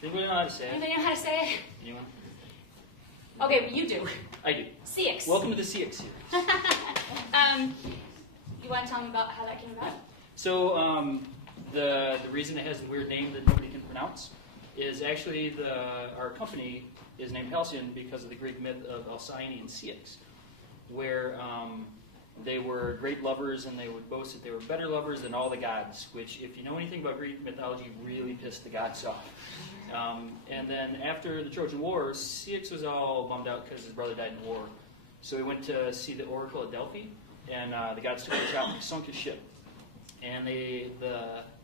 Anybody know how to say it? Anybody know how to say it? Anyone? Okay, well, you do. I do. Ceyx. Welcome to the Ceyx Series. You want to tell me about how that came about? So the reason it has a weird name that nobody can pronounce is actually our company is named Halcyon because of the Greek myth of Alcyone and Ceyx, where they were great lovers and they would boast that they were better lovers than all the gods, which, if you know anything about Greek mythology, really pissed the gods off. And then after the Trojan War, Ceyx was all bummed out because his brother died in war. So he went to see the oracle at Delphi, and the gods took his shop and sunk his ship. And the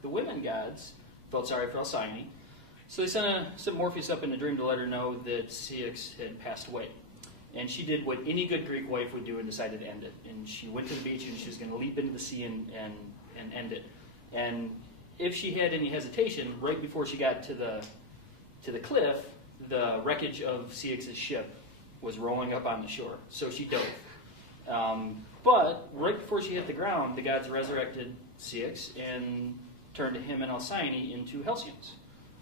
women gods felt sorry for Alcyone, so they sent Morpheus up in a dream to let her know that Ceyx had passed away. And she did what any good Greek wife would do and decided to end it. And she went to the beach and she was going to leap into the sea and end it. And if she had any hesitation, right before she got to the cliff, the wreckage of Ceyx's ship was rolling up on the shore. So she dove. But right before she hit the ground, the gods resurrected Ceyx and turned him and Alcyone into halcyons,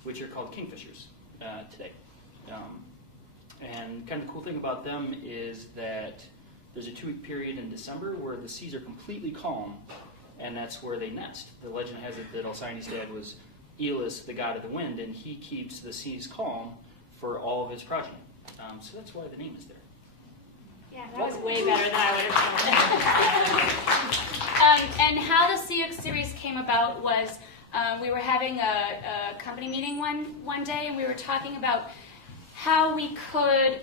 which are called kingfishers today. And kind of the cool thing about them is that there's a 2-week period in December where the seas are completely calm, and that's where they nest. The legend has it that Alcyone's dad was Aeolus, the god of the wind, and he keeps the seas calm for all of his progeny. So that's why the name is there. Yeah, that was way better than I would have done. And how the Ceyx series came about was we were having a company meeting one day, and we were talking about how we could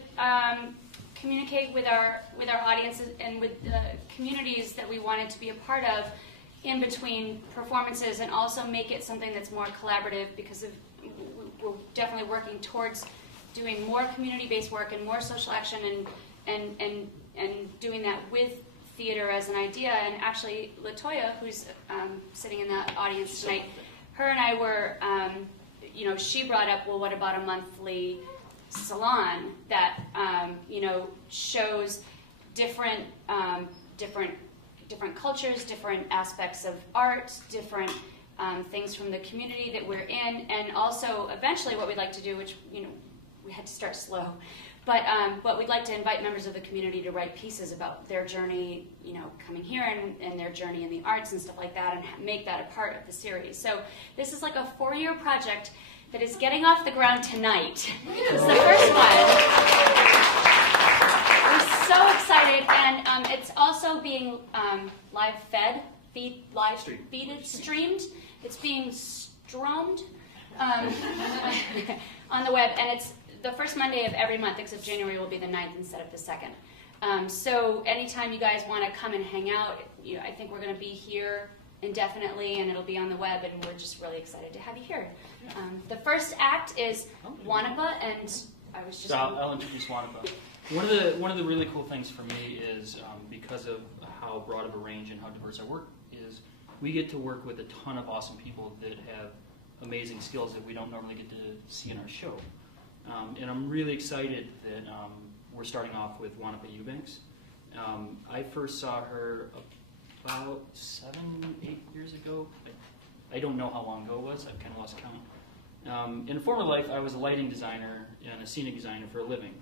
communicate with our audiences and with the communities that we wanted to be a part of in between performances, and also make it something that's more collaborative, because we're definitely working towards doing more community-based work and more social action and doing that with theater as an idea. And actually, LaToya, who's sitting in the audience tonight, her and I were, she brought up, well, what about a monthly salon that shows different cultures, different aspects of art, different things from the community that we're in, and also eventually what we'd like to do, which we had to start slow, but we'd like to invite members of the community to write pieces about their journey, coming here and their journey in the arts and stuff like that, and make that a part of the series. So this is like a 4-year project that is getting off the ground tonight. It's the first one. We're so excited, and it's also being streamed. It's being streamed on the web, and it's the first Monday of every month, except January will be the 9th instead of the 2nd. So anytime you guys want to come and hang out, I think we're going to be here indefinitely, and it'll be on the web, and we're just really excited to have you here. The first act is Wanapa, and I was just... So I'll introduce Wanapa. One of the really cool things for me is, because of how broad of a range and how diverse our work is, we get to work with a ton of awesome people that have amazing skills that we don't normally get to see in our show. And I'm really excited that we're starting off with Wanapa Eubanks. I first saw her about 7-8 years ago. I don't know how long ago it was. I've kind of lost count. In a former life, I was a lighting designer and a scenic designer for a living.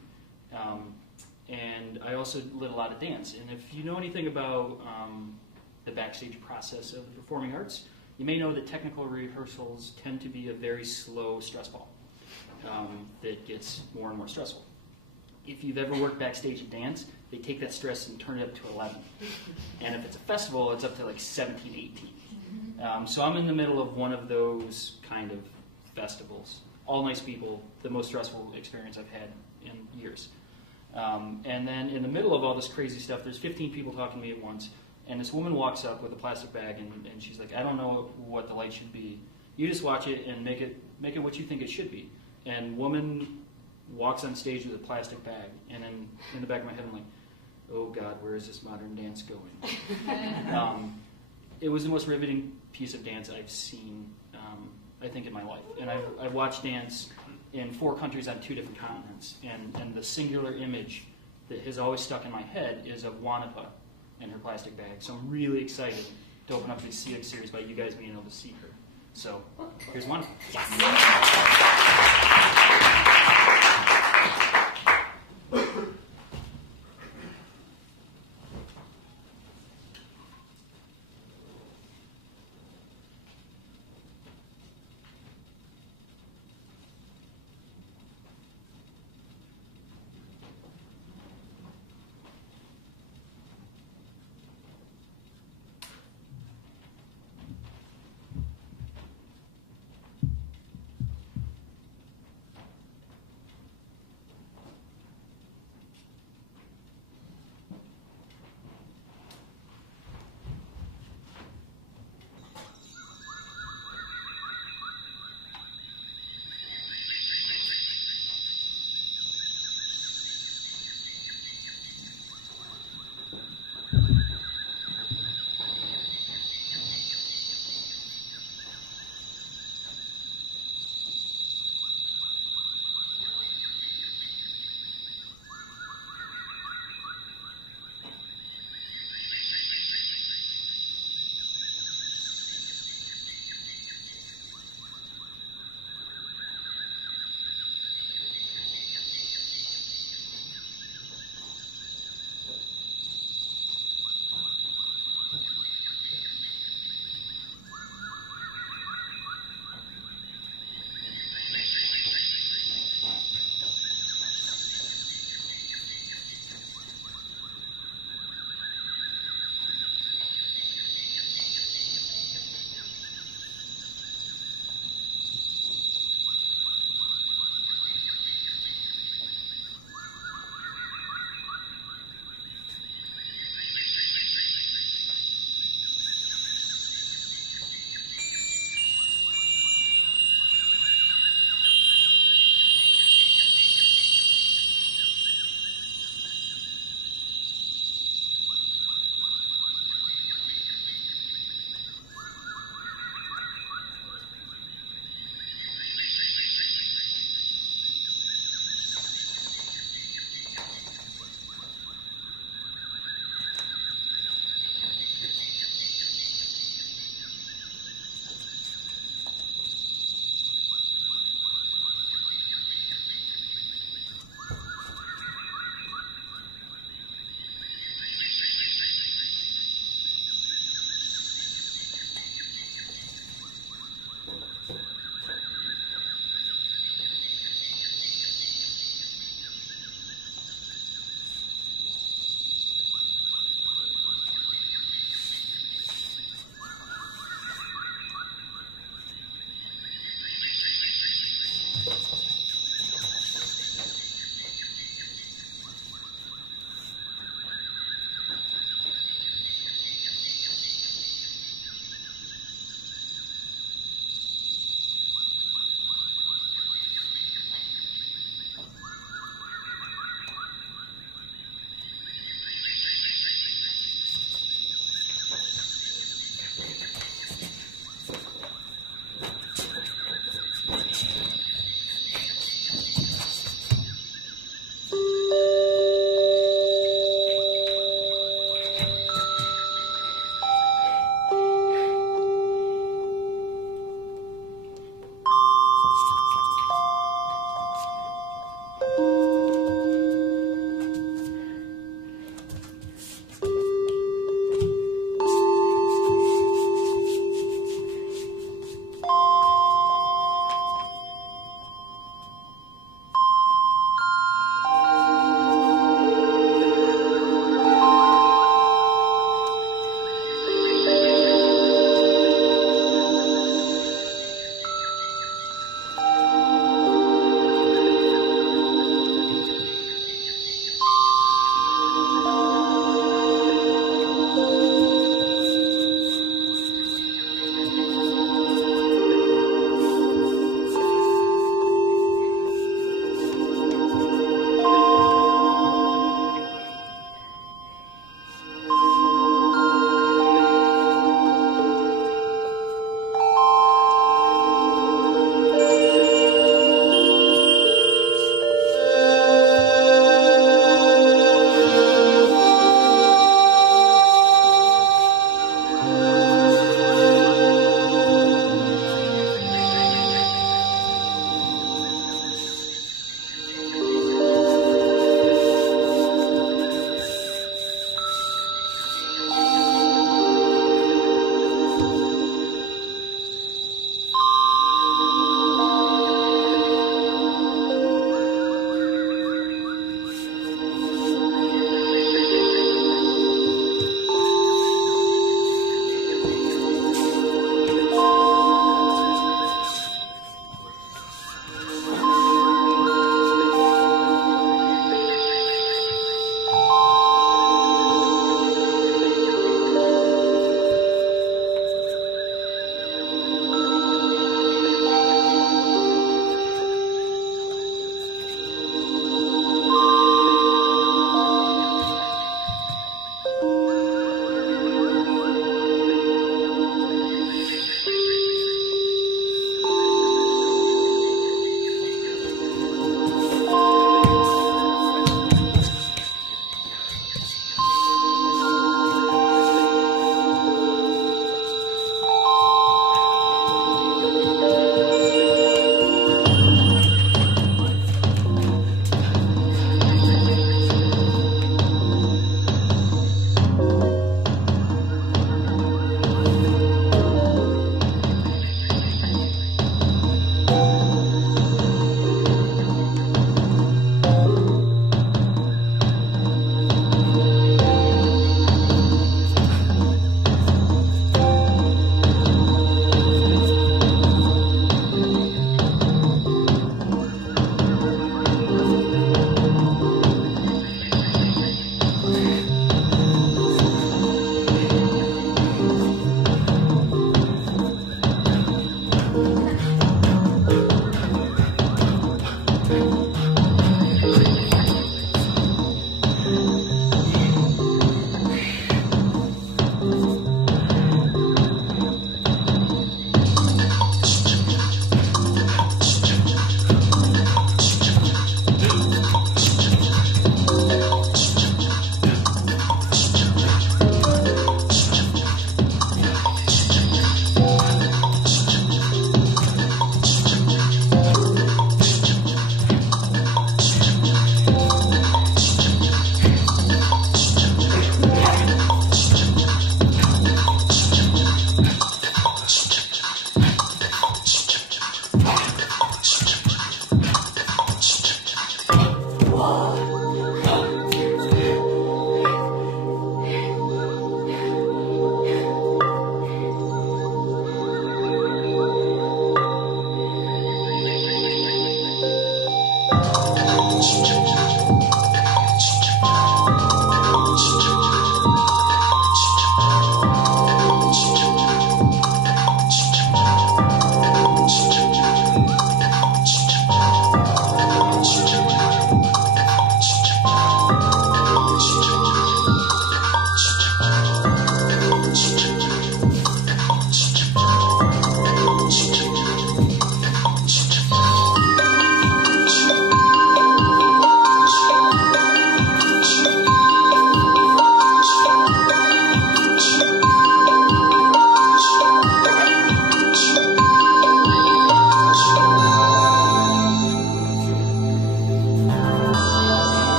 And I also did a lot of dance. And if you know anything about the backstage process of the performing arts, you may know that technical rehearsals tend to be a very slow stress ball that gets more and more stressful. If you've ever worked backstage at dance, they take that stress and turn it up to 11. And if it's a festival, it's up to like 17, 18. So I'm in the middle of one of those kind of festivals. All nice people, the most stressful experience I've had in years. And then in the middle of all this crazy stuff, there's 15 people talking to me at once, and this woman walks up with a plastic bag, and she's like, I don't know what the light should be. You just watch it and make it what you think it should be. And woman walks on stage with a plastic bag, and in the back of my head I'm like, oh God, where is this modern dance going? It was the most riveting piece of dance I've seen, I think, in my life. And I've watched dance in 4 countries on 2 different continents, and the singular image that has always stuck in my head is of Wanapa and her plastic bag. So I'm really excited to open up this Ceyx series by you guys being able to see her. So here's one.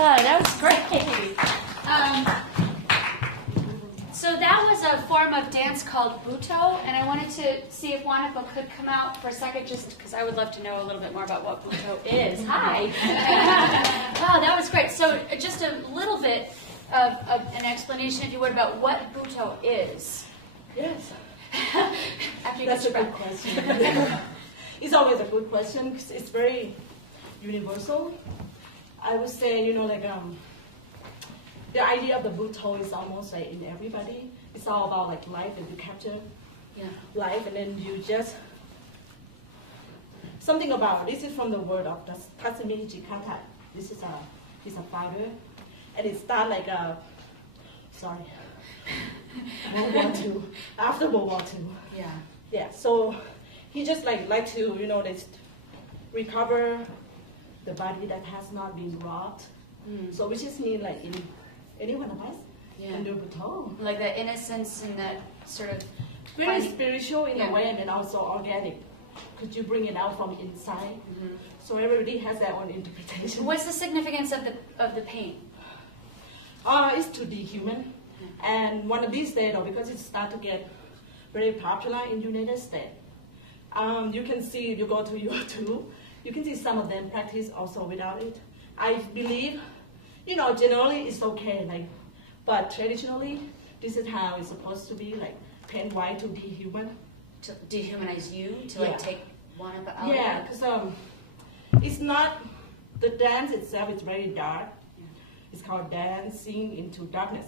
That was great. So that was a form of dance called Buto, and I wanted to see if Wanaka could come out for a second, just because I would love to know a little bit more about what Buto is. Hi. Wow, that was great. So just a little bit of an explanation, if you would, about what Buto is. Yes. After you That's a get your good breath. question. It's always a good question because it's very universal. I would say, the idea of the Buto is almost like in everybody. It's all about like life, and you capture life, and then you just something about this is from the word of Tatsumi Jikata. This is he's a founder, and it started like World War II, after World War II. Yeah. So he just like to just recover the body that has not been robbed. So which just mean like in any one of us can do Buto. Like the innocence and that sort of Very spiritual in a way, and then also organic. Could you bring it out from inside? So everybody has their own interpretation. What's the significance of the paint? It's to dehuman. And one of these days, because it started to get very popular in United States, you can see, if you go to YouTube, you can see some of them practice also without it. I believe, generally it's okay, but traditionally, this is how it's supposed to be, paint white to dehuman. To dehumanize you, to take one of the out. Yeah, because it's not, the dance itself is very dark. It's called dancing into darkness.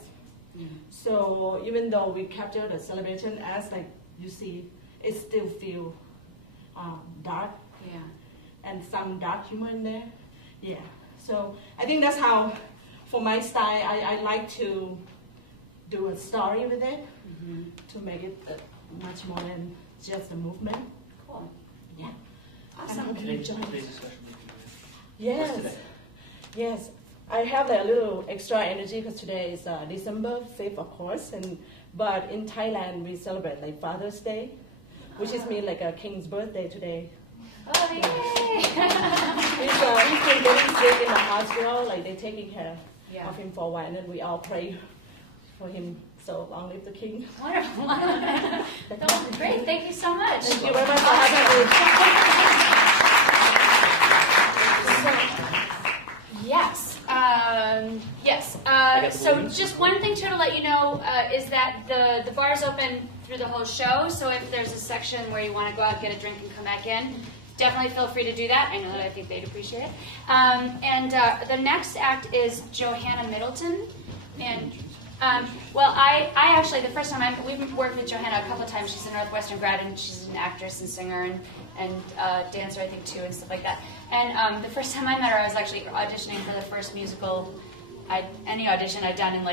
So even though we capture the celebration as you see, it still feel dark. And some dark humor in there. So I think that's how, for my style, I like to do a story with it to make it much more than just a movement. Cool. Yeah. Awesome. I hope you enjoy it. Today's discussion we can do it. What's today? Yes. I have a little extra energy because today is December 5th, of course, but in Thailand we celebrate Father's Day, which is mean a king's birthday today. Oh, yay! He's been getting sick in the hospital, they're taking care of him for a while, and then we all pray for him. So long live the king. Wonderful. That was great. Thank you so much. Thank you very much for having me. Yes. So just one thing to let you know is that the bar's open through the whole show. So if there's a section where you want to go out, get a drink, and come back in, definitely feel free to do that. I know that I think they'd appreciate it. The next act is Johanna Middleton. And I actually, the first time we've worked with Johanna a couple of times. She's a Northwestern grad, and she's an actress and singer and dancer, I think, too, and stuff like that. And the first time I met her, I was actually auditioning for the first musical, any audition I'd done in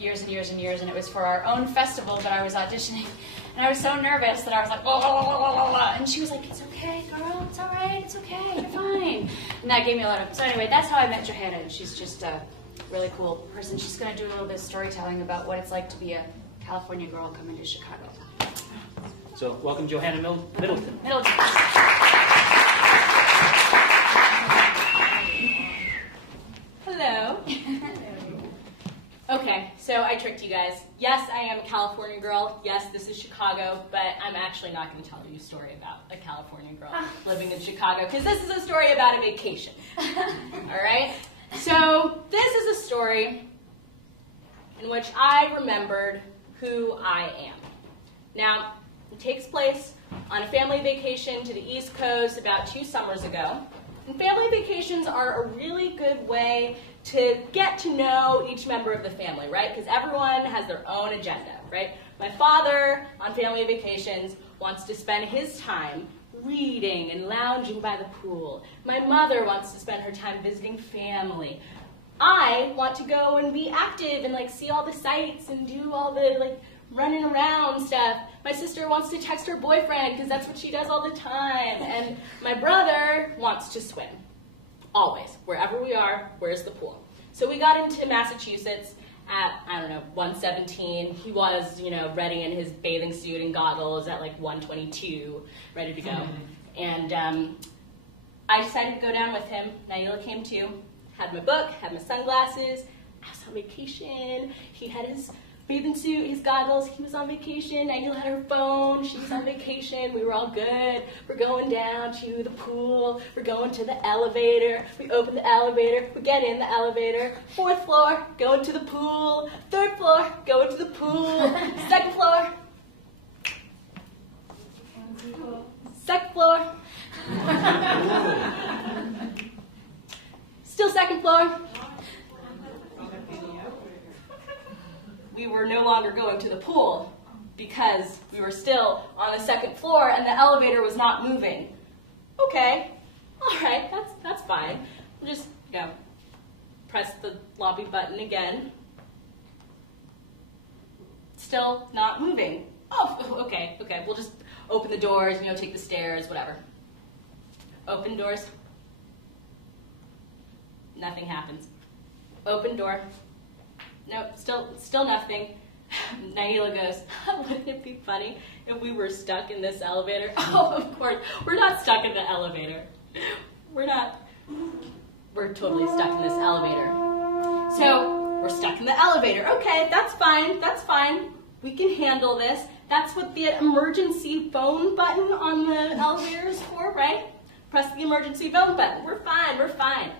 years and years and years, and it was for our own festival, but I was auditioning, and I was so nervous that I was like, blah, blah, blah, blah, blah, blah. And she was like, it's okay, girl, it's all right, it's okay, you're fine. And that gave me a lot of, so anyway, that's how I met Johanna, and she's just a really cool person. She's going to do a little bit of storytelling about what it's like to be a California girl coming to Chicago. So, welcome Johanna Middleton. Hello. Okay, so I tricked you guys. Yes, I am a California girl. Yes, this is Chicago, but I'm actually not going to tell you a story about a California girl living in Chicago, because this is a story about a vacation. All right? So this is a story in which I remembered who I am. Now, it takes place on a family vacation to the East Coast about 2 summers ago. And family vacations are a really good way to get to know each member of the family, right? Because everyone has their own agenda, right? My father, on family vacations, wants to spend his time reading and lounging by the pool. My mother wants to spend her time visiting family. I want to go and be active and see all the sights and do all the running around stuff. My sister wants to text her boyfriend because that's what she does all the time. And my brother wants to swim. Always. Wherever we are, where's the pool? So we got into Massachusetts at, 1:17. He was, ready in his bathing suit and goggles at 1:22, ready to go. And I decided to go down with him. Naila came too. had my book, had my sunglasses. I was on vacation. He had his bathing suit, his goggles. He was on vacation. Naila had her phone. She was on vacation. We were all good. We're going down to the pool. We're going to the elevator. We open the elevator. We get in the elevator. 4th floor, going to the pool. 3rd floor, going to the pool. 2nd floor. 2nd floor. Still 2nd floor. We were no longer going to the pool because we were still on the 2nd floor and the elevator was not moving. Okay, all right, that's fine. We'll just, press the lobby button again. Still not moving. Oh, okay, we'll just open the doors, take the stairs, whatever. Open doors. Nothing happens. Open door. Nope, still nothing. Naila goes, wouldn't it be funny if we were stuck in this elevator? Oh, of course, we're not stuck in the elevator. We're totally stuck in this elevator. So, we're stuck in the elevator. Okay, that's fine. We can handle this. That's what the emergency phone button on the elevator is for, right? Press the emergency phone button. We're fine.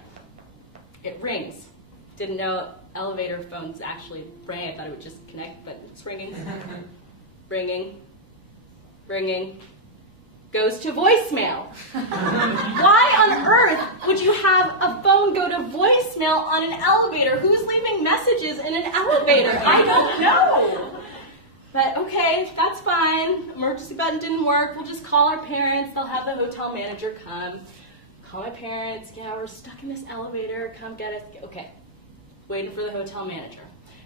It rings. Didn't know elevator phones actually rang. I thought it would just connect, but it's ringing. Ringing. Goes to voicemail. Why on earth would you have a phone go to voicemail on an elevator? Who's leaving messages in an elevator? I don't know. But okay, that's fine. Emergency button didn't work. We'll just call our parents. They'll have the hotel manager come. Call my parents. Yeah, we're stuck in this elevator. Come get us. Okay. Waiting for the hotel manager.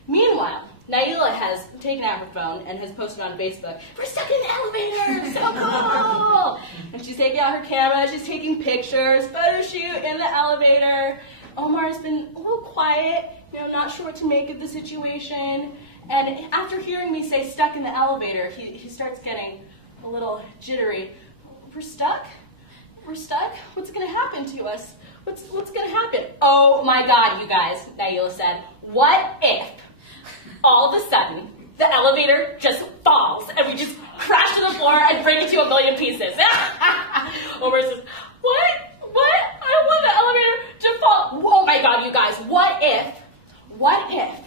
Meanwhile, Naila has taken out her phone and has posted on Facebook, we're stuck in the elevator, so cool! And she's taking out her camera, she's taking pictures, photo shoot in the elevator. Omar's been a little quiet, not sure what to make of the situation. And after hearing me say stuck in the elevator, he starts getting a little jittery. We're stuck? What's gonna happen to us? What's gonna happen? Oh my God, you guys, Naila said, what if all of a sudden the elevator just falls and we just crash to the floor and break it to a million pieces? Omar says, what? I don't want the elevator to fall. Oh my God, you guys, what if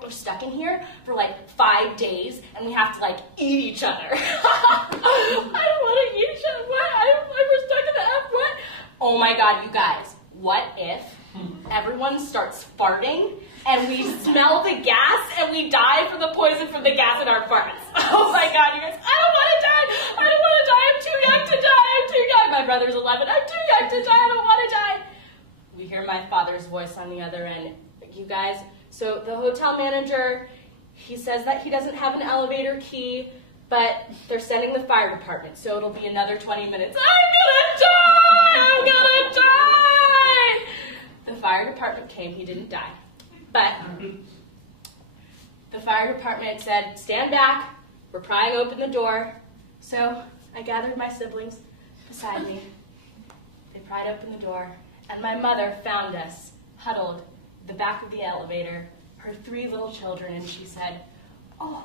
we're stuck in here for like 5 days and we have to eat each other? I don't want to eat each other. What? We're stuck in the F. What? Oh my God, you guys, what if everyone starts farting and we smell the gas and we die from the poison from the gas in our farts? Oh my God, you guys, I don't want to die. I'm too young to die. My brother's 11. I'm too young to die. I don't want to die. We hear my father's voice on the other end. You guys, so the hotel manager, he says that he doesn't have an elevator key, but they're sending the fire department, so it'll be another 20 minutes. I'm gonna die! The fire department came, he didn't die. But the fire department said, stand back, we're prying open the door. So I gathered my siblings beside me. They pried open the door, and my mother found us huddled at the back of the elevator, her 3 little children, and she said, oh,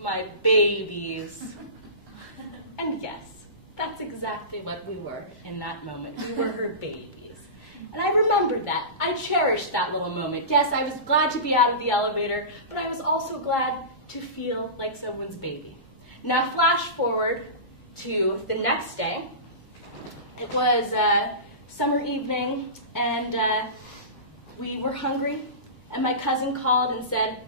my babies. And yes, that's exactly what we were in that moment. We were her babies. And I remembered that. I cherished that little moment. Yes, I was glad to be out of the elevator, but I was also glad to feel like someone's baby. Now flash forward to the next day. It was a summer evening, and we were hungry, and my cousin called and said,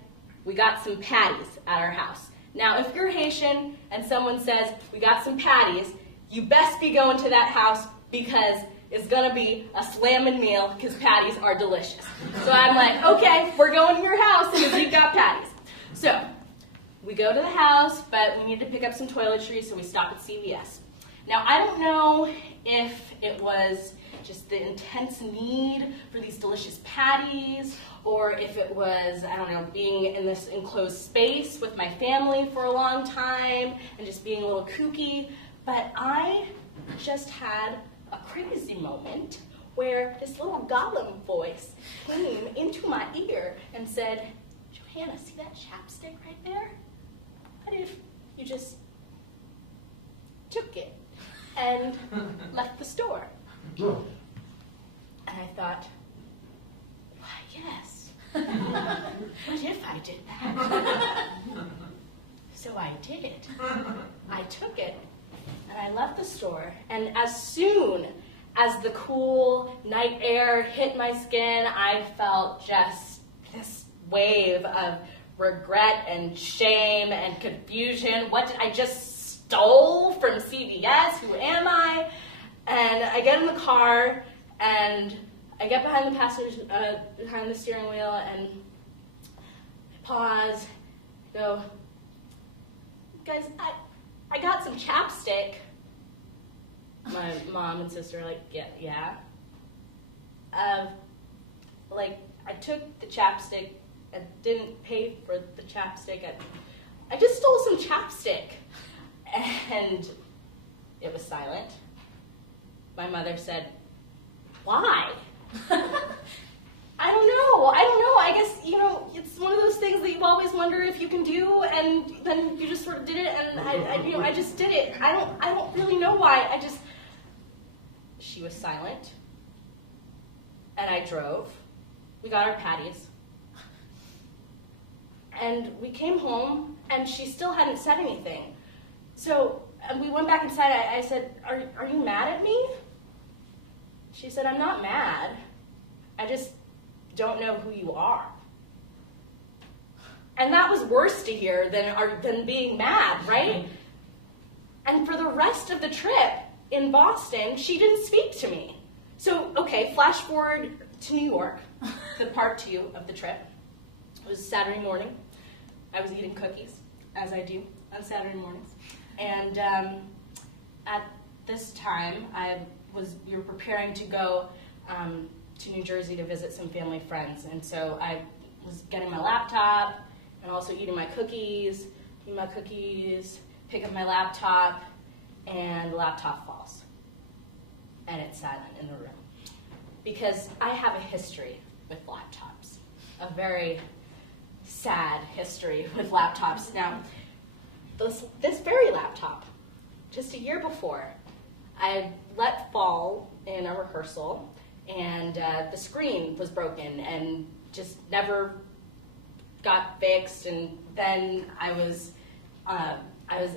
we got some patties at our house. Now, if you're Haitian and someone says, we got some patties, you best be going to that house because it's gonna be a slammin' meal because patties are delicious. So I'm like, okay, we're going to your house because you've got patties. So we go to the house, but we need to pick up some toiletries, so we stop at CVS. Now, I don't know if it was just the intense need for these delicious patties, or if it was, I don't know, being in this enclosed space with my family for a long time and just being a little kooky, but I just had a crazy moment where this little gollum voice came into my ear and said, Johanna, see that chapstick right there? What if you just took it and left the store? And I thought, why, yes. What if I did that? So I did. I took it, and I left the store, and as soon as the cool night air hit my skin, I felt just this wave of regret and shame and confusion. What did I just stole from CVS? Who am I? And I get in the car, and I get behind the steering wheel, and I pause, go, guys, I got some chapstick. My mom and sister are like, yeah. I took the chapstick. I didn't pay for the chapstick. I just stole some chapstick. And it was silent. My mother said, why? I don't know. I guess, it's one of those things that you always wonder if you can do, and then you just sort of did it, and I just did it. I don't really know why. She was silent, and I drove. We got our patties, and we came home, and she still hadn't said anything. So we went back inside. I said, are you mad at me? She said, I'm not mad. I just don't know who you are. And that was worse to hear than being mad, right? And for the rest of the trip in Boston, she didn't speak to me. So, okay, flash forward to New York, to part 2 of the trip. It was Saturday morning. I was eating cookies, as I do on Saturday mornings. And at this time, we were preparing to go to New Jersey to visit some family friends. And so I was getting my laptop and also eating my cookies, pick up my laptop, and the laptop falls. And it's silent in the room. Because I have a history with laptops, a very sad history with laptops. Now, this very laptop, just a year before, I let fall in a rehearsal, and the screen was broken and just never got fixed. And then I was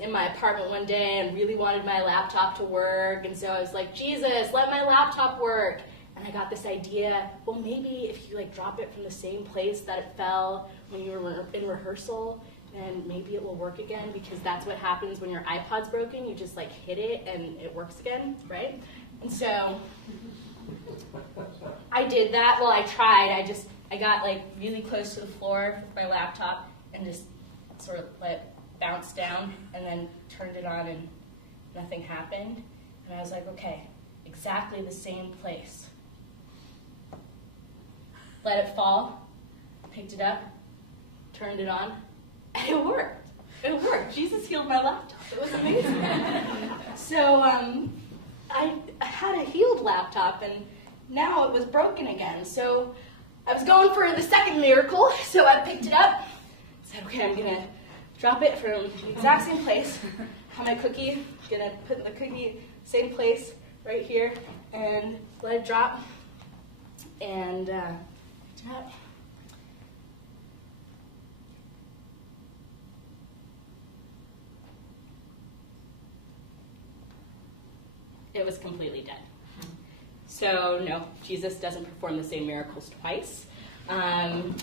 in my apartment one day and really wanted my laptop to work, and so I was like, Jesus, let my laptop work. And I got this idea, well, maybe if you drop it from the same place that it fell when you were in rehearsal, then maybe it will work again, because that's what happens when your iPod's broken. You just hit it and it works again, right? And so I did that. Well, I tried. I got really close to the floor with my laptop and just sort of let it bounce down, and then turned it on, and nothing happened. And I was like, okay, exactly the same place. Let it fall, picked it up, turned it on, and it worked. It worked. Jesus healed my laptop. It was amazing. So I had a healed laptop, and now it was broken again. So I was going for the second miracle, so I picked it up, said, okay, I'm going to drop it from the exact same place. Have my cookie, going to put the cookie same place right here, and let it drop, and picked it up. It was completely dead. So no, Jesus doesn't perform the same miracles twice. And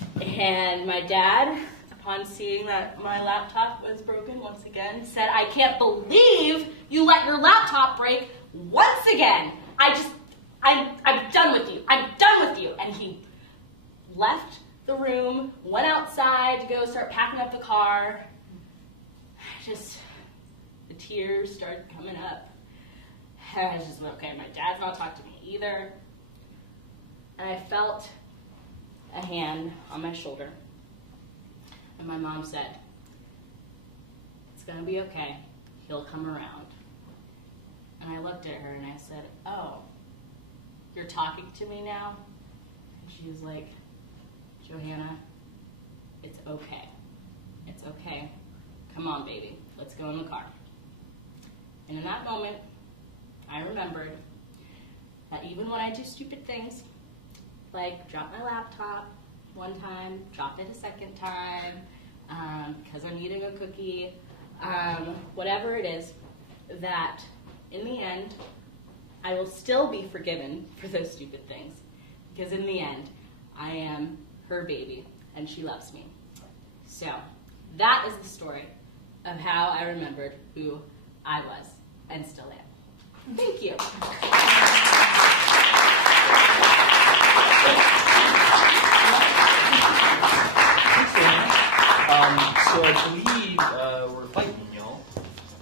my dad, upon seeing that my laptop was broken once again, said, I can't believe you let your laptop break once again. I'm done with you. I'm done with you. And he left the room, went outside to go start packing up the car. The tears started coming up. And I was just, okay, my dad's not talking to me either. And I felt a hand on my shoulder. And my mom said, it's going to be okay. He'll come around. And I looked at her and I said, oh, you're talking to me now. And she was like, Johanna, it's okay. It's okay. Come on, baby. Let's go in the car. And in that moment, I remembered that even when I do stupid things, like drop my laptop one time, drop it a second time, because I'm eating a cookie, whatever it is, that in the end, I will still be forgiven for those stupid things. Because in the end, I am her baby, and she loves me. So, that is the story of how I remembered who I was and still am. Thank you. So I believe we're fighting, y'all.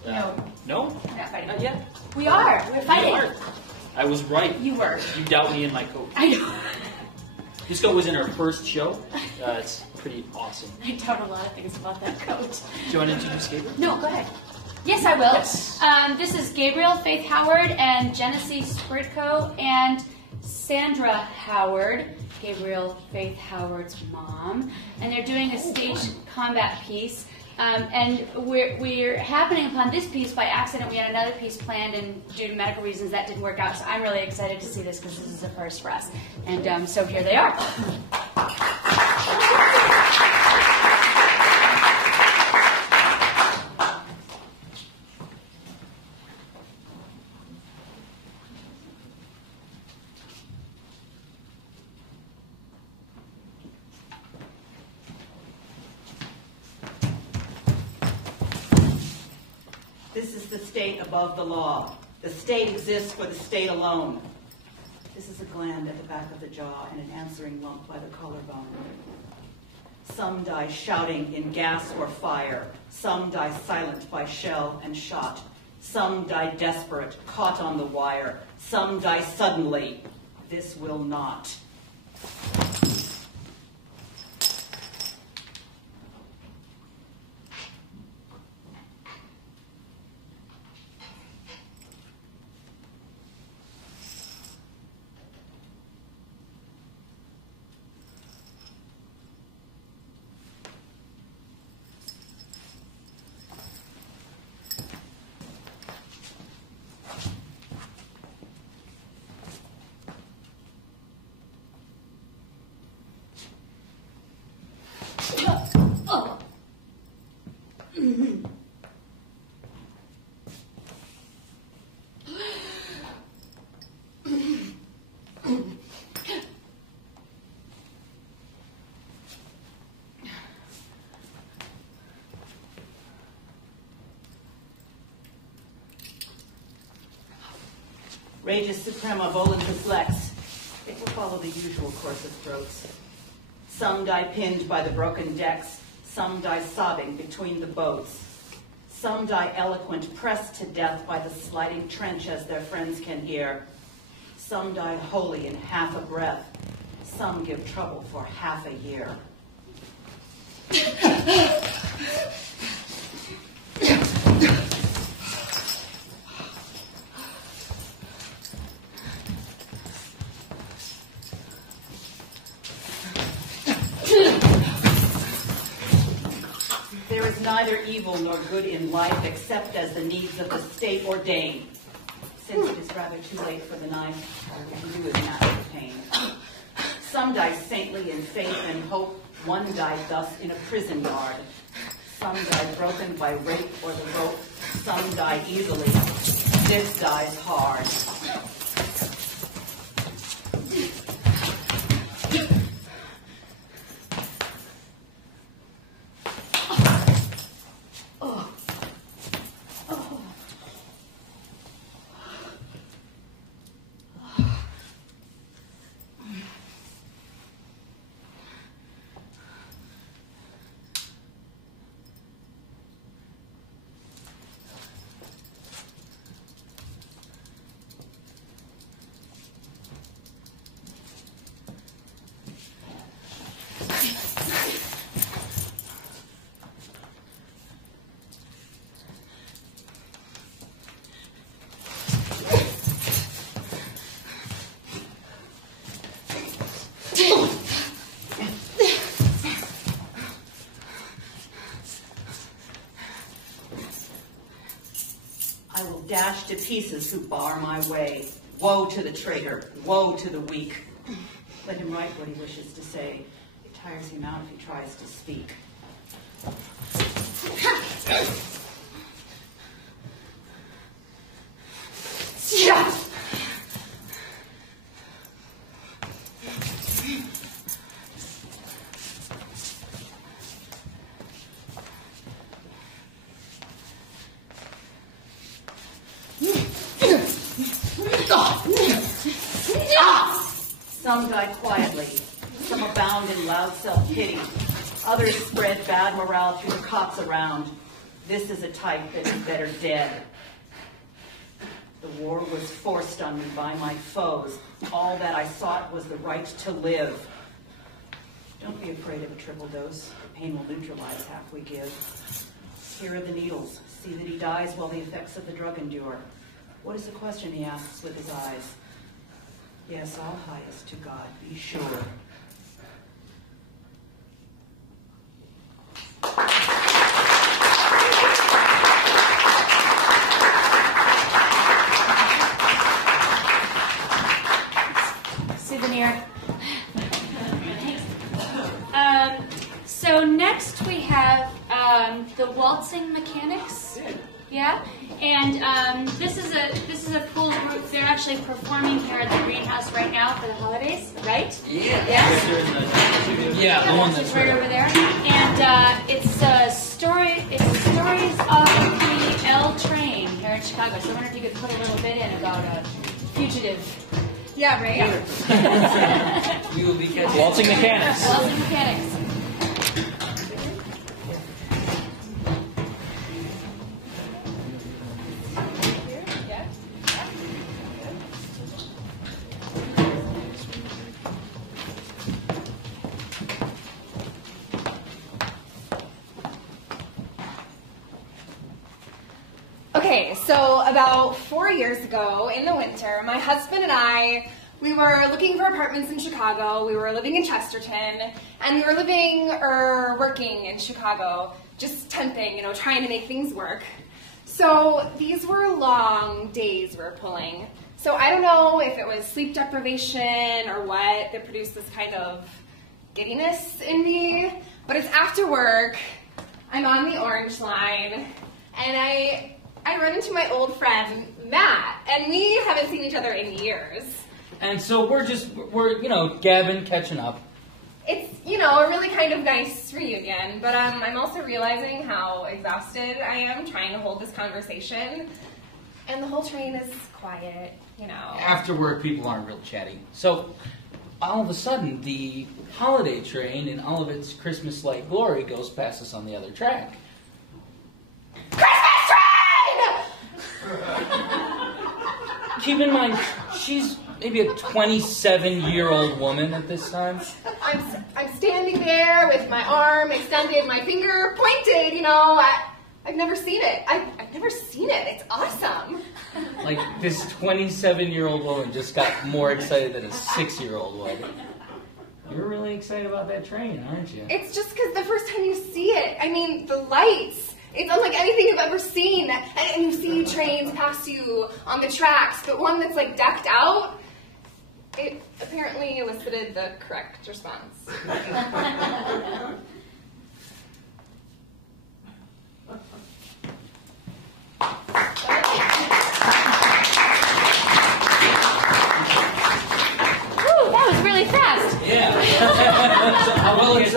No. No? We're not fighting. Not yet? We are. We're fighting. You are. I was right. You were. You doubt me in my coat. I know. This coat was in our first show. It's pretty awesome. I doubt a lot of things about that coat. Do you want to introduce Gabriel? No, go ahead. Yes, I will. Yes. This is Gabriel Faith Howard and Genesee Spritko and Sandra Howard, Gabriel Faith Howard's mom, and they're doing a stage combat piece. And we're happening upon this piece by accident. We had another piece planned, and due to medical reasons, that didn't work out. So I'm really excited to see this because this is a first for us. And so here they are. This is the state above the law. The state exists for the state alone. This is a gland at the back of the jaw and an answering lump by the collarbone. Some die shouting in gas or fire. Some die silent by shell and shot. Some die desperate, caught on the wire. Some die suddenly. This will not. Regis suprema voluntas lex. It will follow the usual course of throats. Some die pinned by the broken decks. Some die sobbing between the boats. Some die eloquent, pressed to death by the sliding trench as their friends can hear. Some die holy in half a breath. Some give trouble for half a year. There is neither evil nor good in life except as the needs of the state ordain. Since it is rather too late for the knife, all we can do is match the pain. Some die saintly in faith and hope. One died thus in a prison yard. Some die broken by rape or the rope. Some die easily. This dies hard. to pieces who bar my way. Woe to the traitor, woe to the weak. Let him write what he wishes to say. It tires him out if he tries to speak. Yeah. Some die quietly, some abound in loud self-pity. Others spread bad morale through the cops around. This is a type that is better dead. The war was forced on me by my foes. All that I sought was the right to live. Don't be afraid of a triple dose. The pain will neutralize half we give. Here are the needles. See that he dies while the effects of the drug endure. What is the question, he asks with his eyes. Yes, all highest to God, be sure. Souvenir. So next we have the waltzing mechanics. Yeah, and this is a cool group. They're actually performing here at the greenhouse right now for the holidays, right? Yeah. Yes. Yeah, the one that's right over there. And it's stories of the L train here in Chicago. So I wonder if you could put a little bit in about a fugitive. Yeah, right. Yeah. We will be catching Waltzing mechanics. Waltzing mechanics. Okay, so about 4 years ago in the winter, my husband and I, we were looking for apartments in Chicago. We were living in Chesterton, and we were working in Chicago, just temping, trying to make things work. So these were long days we were pulling. So I don't know if it was sleep deprivation or what that produced this kind of giddiness in me, but it's after work, I'm on the Orange Line, and I run into my old friend, Matt, and we haven't seen each other in years. And so we're gabbing, catching up. It's, a really kind of nice reunion, but I'm also realizing how exhausted I am trying to hold this conversation, and the whole train is quiet, After work, people aren't real chatty. So all of a sudden, the holiday train in all of its Christmas-like glory goes past us on the other track. Keep in mind, she's maybe a 27-year-old woman at this time. I'm standing there with my arm extended, my finger pointed, I've never seen it. I've never seen it. It's awesome. Like, this 27-year-old woman just got more excited than a 6-year-old would. You're really excited about that train, aren't you? It's just because the first time you see it, the lights, it's unlike anything you've ever seen. And you see trains pass you on the tracks, but one that's decked out, it apparently elicited the correct response. That was really fast. Yeah. Well, it's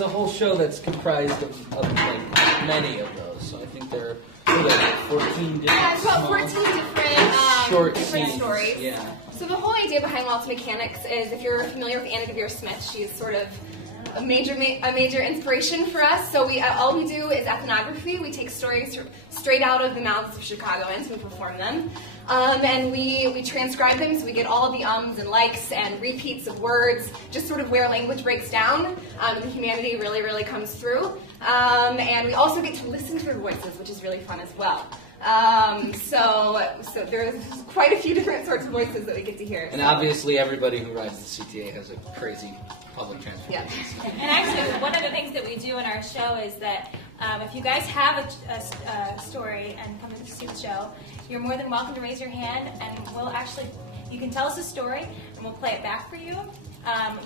a whole show that's comprised of many of those. So I think there are 14 different. Yeah, it's about 14 short different scenes. stories. Yeah. So the whole idea behind Waltz Mechanics is, if you're familiar with Anna Devere Smith, she's sort of a major inspiration for us. So all we do is ethnography. We take stories straight out of the mouths of Chicagoans. We perform them. And we transcribe them, so we get all of the ums and likes and repeats of words, just sort of where language breaks down. The humanity really, really comes through. And we also get to listen to their voices, which is really fun as well. So there's quite a few different sorts of voices that we get to hear. And obviously everybody who rides the CTA has a crazy public transportation. Yeah. And actually, one of the things that we do in our show is that If you guys have a story and come to see the show, you're more than welcome to raise your hand, and you can tell us a story, and we'll play it back for you.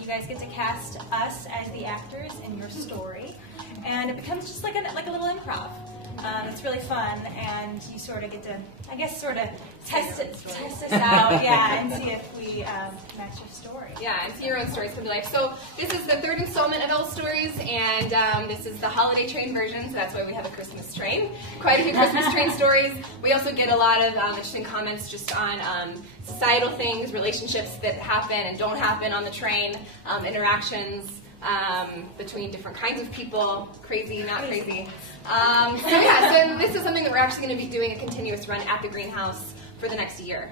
You guys get to cast us as the actors in your story, and it becomes just like a little improv. It's really fun, and you sort of get to, I guess, sort of test us out, yeah, and see if we match your story. Yeah, and see your own stories come to life. So this is the third installment of Elf Stories, and this is the holiday train version, so that's why we have a Christmas train. Quite a few Christmas train stories. We also get a lot of interesting comments just on societal things, relationships that happen and don't happen on the train, interactions between different kinds of people, crazy, not crazy. So this is something that we're actually going to be doing a continuous run at the greenhouse for the next year,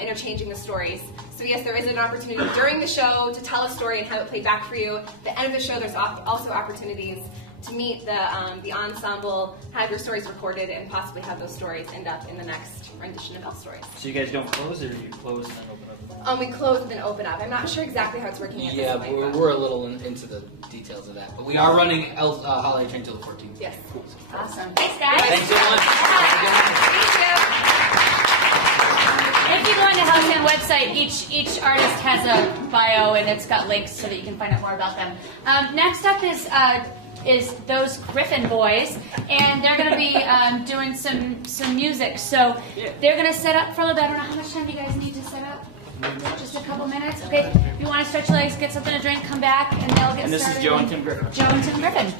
interchanging the stories. So yes, there is an opportunity during the show to tell a story and have it played back for you. At the end of the show, there's also opportunities to meet the ensemble, have your stories recorded, and possibly have those stories end up in the next rendition of Elf Stories. So you guys don't close, or you close and then open up? We close and then open up. I'm not sure exactly how it's working at this point. Yeah, we're a little into the details of that. But we are running Holiday Train till the 14th. Yes. Cool. Awesome. Thanks, guys. Thanks so much. If you go on the Halcyon website, each artist has a bio, and it's got links so that you can find out more about them. Next up is those Griffin boys, and they're going to be doing some music. So they're going to set up for a little bit. I don't know how much time you guys need to set up. Just a couple minutes. Okay. If you want to stretch your legs, get something to drink, come back, and they'll get started. And this is Joe and Tim Griffin. Joe and Tim Griffin.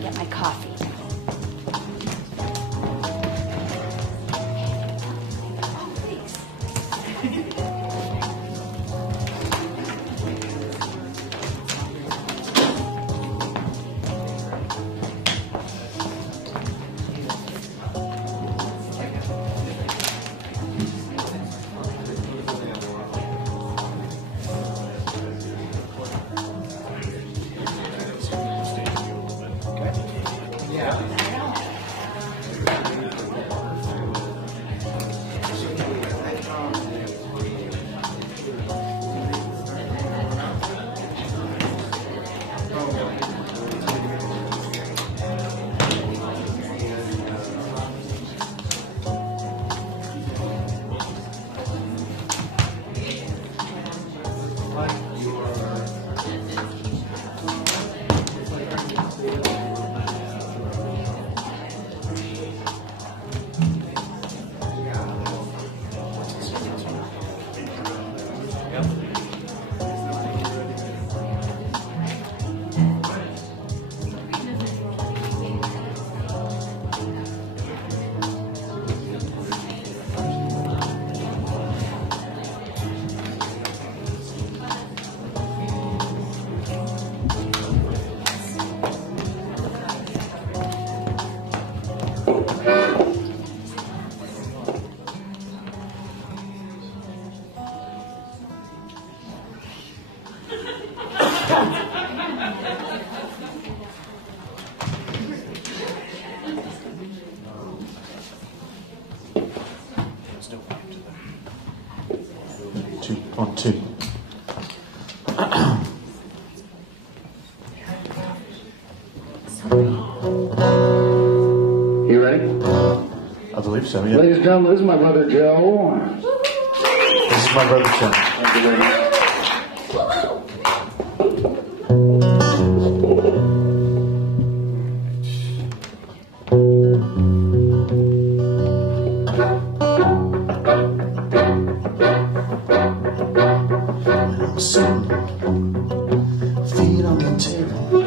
Get my coffee. Oh, please. One, two. You ready? I believe so, yeah. Ladies and gentlemen, this is my brother Joe. This is my brother Tim. Thank you very much. Sitting, feet on the table,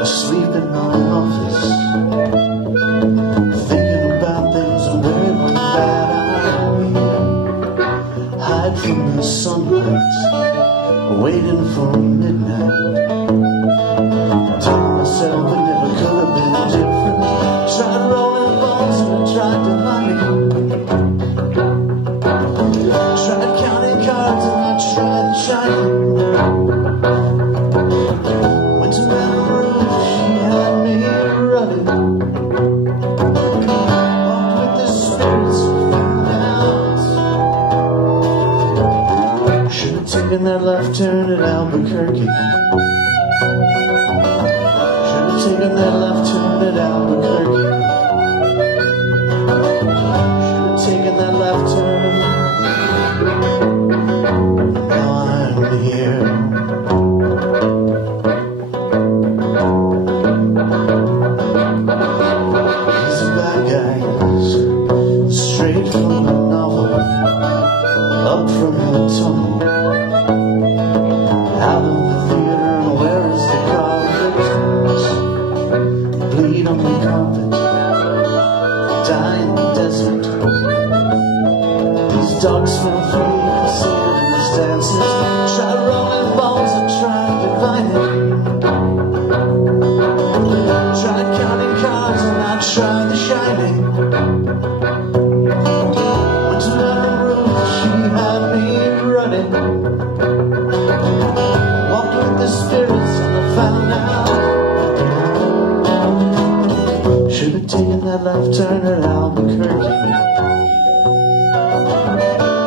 asleep in my office, thinking about things and worrying that I hide from the sunlight, waiting for midnight. Telling myself it never could have been different. Tried rolling balls and I tried to tried counting cards and I tried shining. Went to Baton Rouge, she had me running. Albuquerque. Should have taken that left turn at Albuquerque. Should have taken that left turn. Now I'm here. These are bad guys, straight from the novel, up from the tunnel, out of the theater, and where is the carpet? Bleed on the carpet, die in the desert. These dogs smell free, you can see it in the stances. Try rolling balls and try dividing. Tried counting cards and I tried The Shining. Went to the roof, she had me running. Walked with the spirits and I found out. Should have taken that left turn at Albuquerque.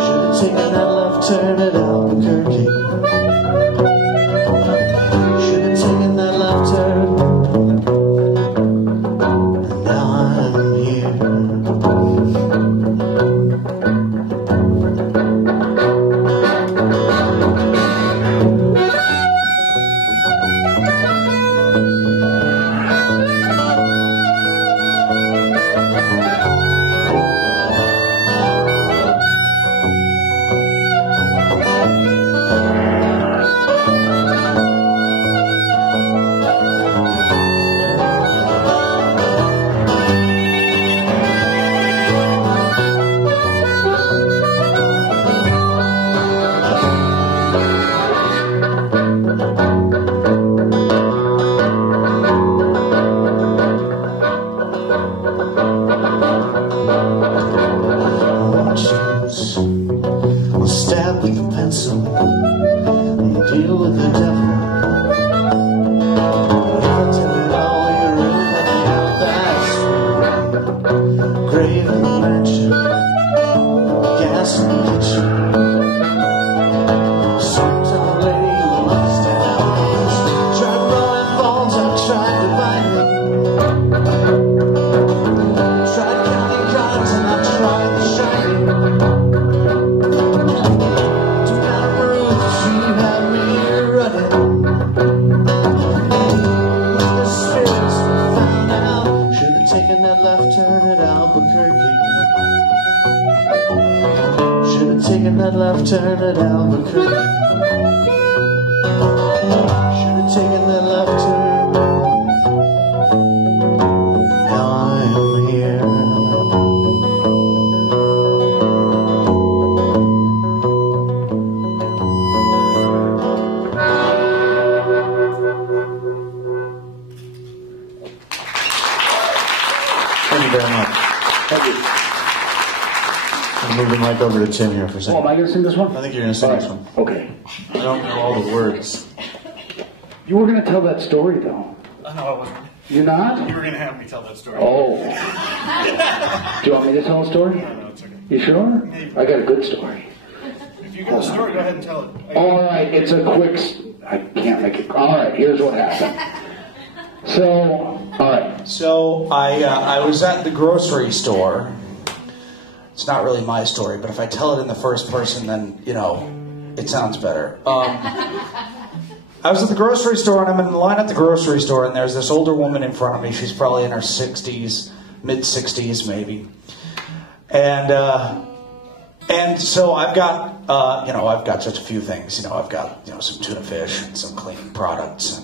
Should have taken that left turn at Albuquerque. Should have taken that left turn. And now I'm here. We'll stab with a pencil and deal with the devil. If I tell it all, you're really looking out that street. Grave in the mansion, gas in the kitchen. Sometime lady, you will understand how it is. Tried rolling balls, I tried dividing. Tried counting cards and I tried The Shining. Turn at Albuquerque. Should have taken that left turn at Albuquerque. Should have taken that left turn. Now I'm here. Thank you very much. Thank you. I'll move the mic over to Tim here for a Oh, second. am I going to sing this one? I think you're going to sing this one. Okay. I don't know all the words. You were going to tell that story, though. No, I wasn't. You're not? You were going to have me tell that story. Oh. Do you want me to tell a story? No, it's okay. You sure? Maybe. I got a good story. If you got a story, go ahead and tell it. All right, it's a quick... I can't make it... All right, here's what happened. So, all right. So I was at the grocery store. It's not really my story, but if I tell it in the first person, then, you know, it sounds better. I was at the grocery store, and I'm in line at the grocery store, and there's this older woman in front of me. She's probably in her 60s, mid-60s maybe. And so I've got, I've got just a few things. I've got, some tuna fish and some cleaning products,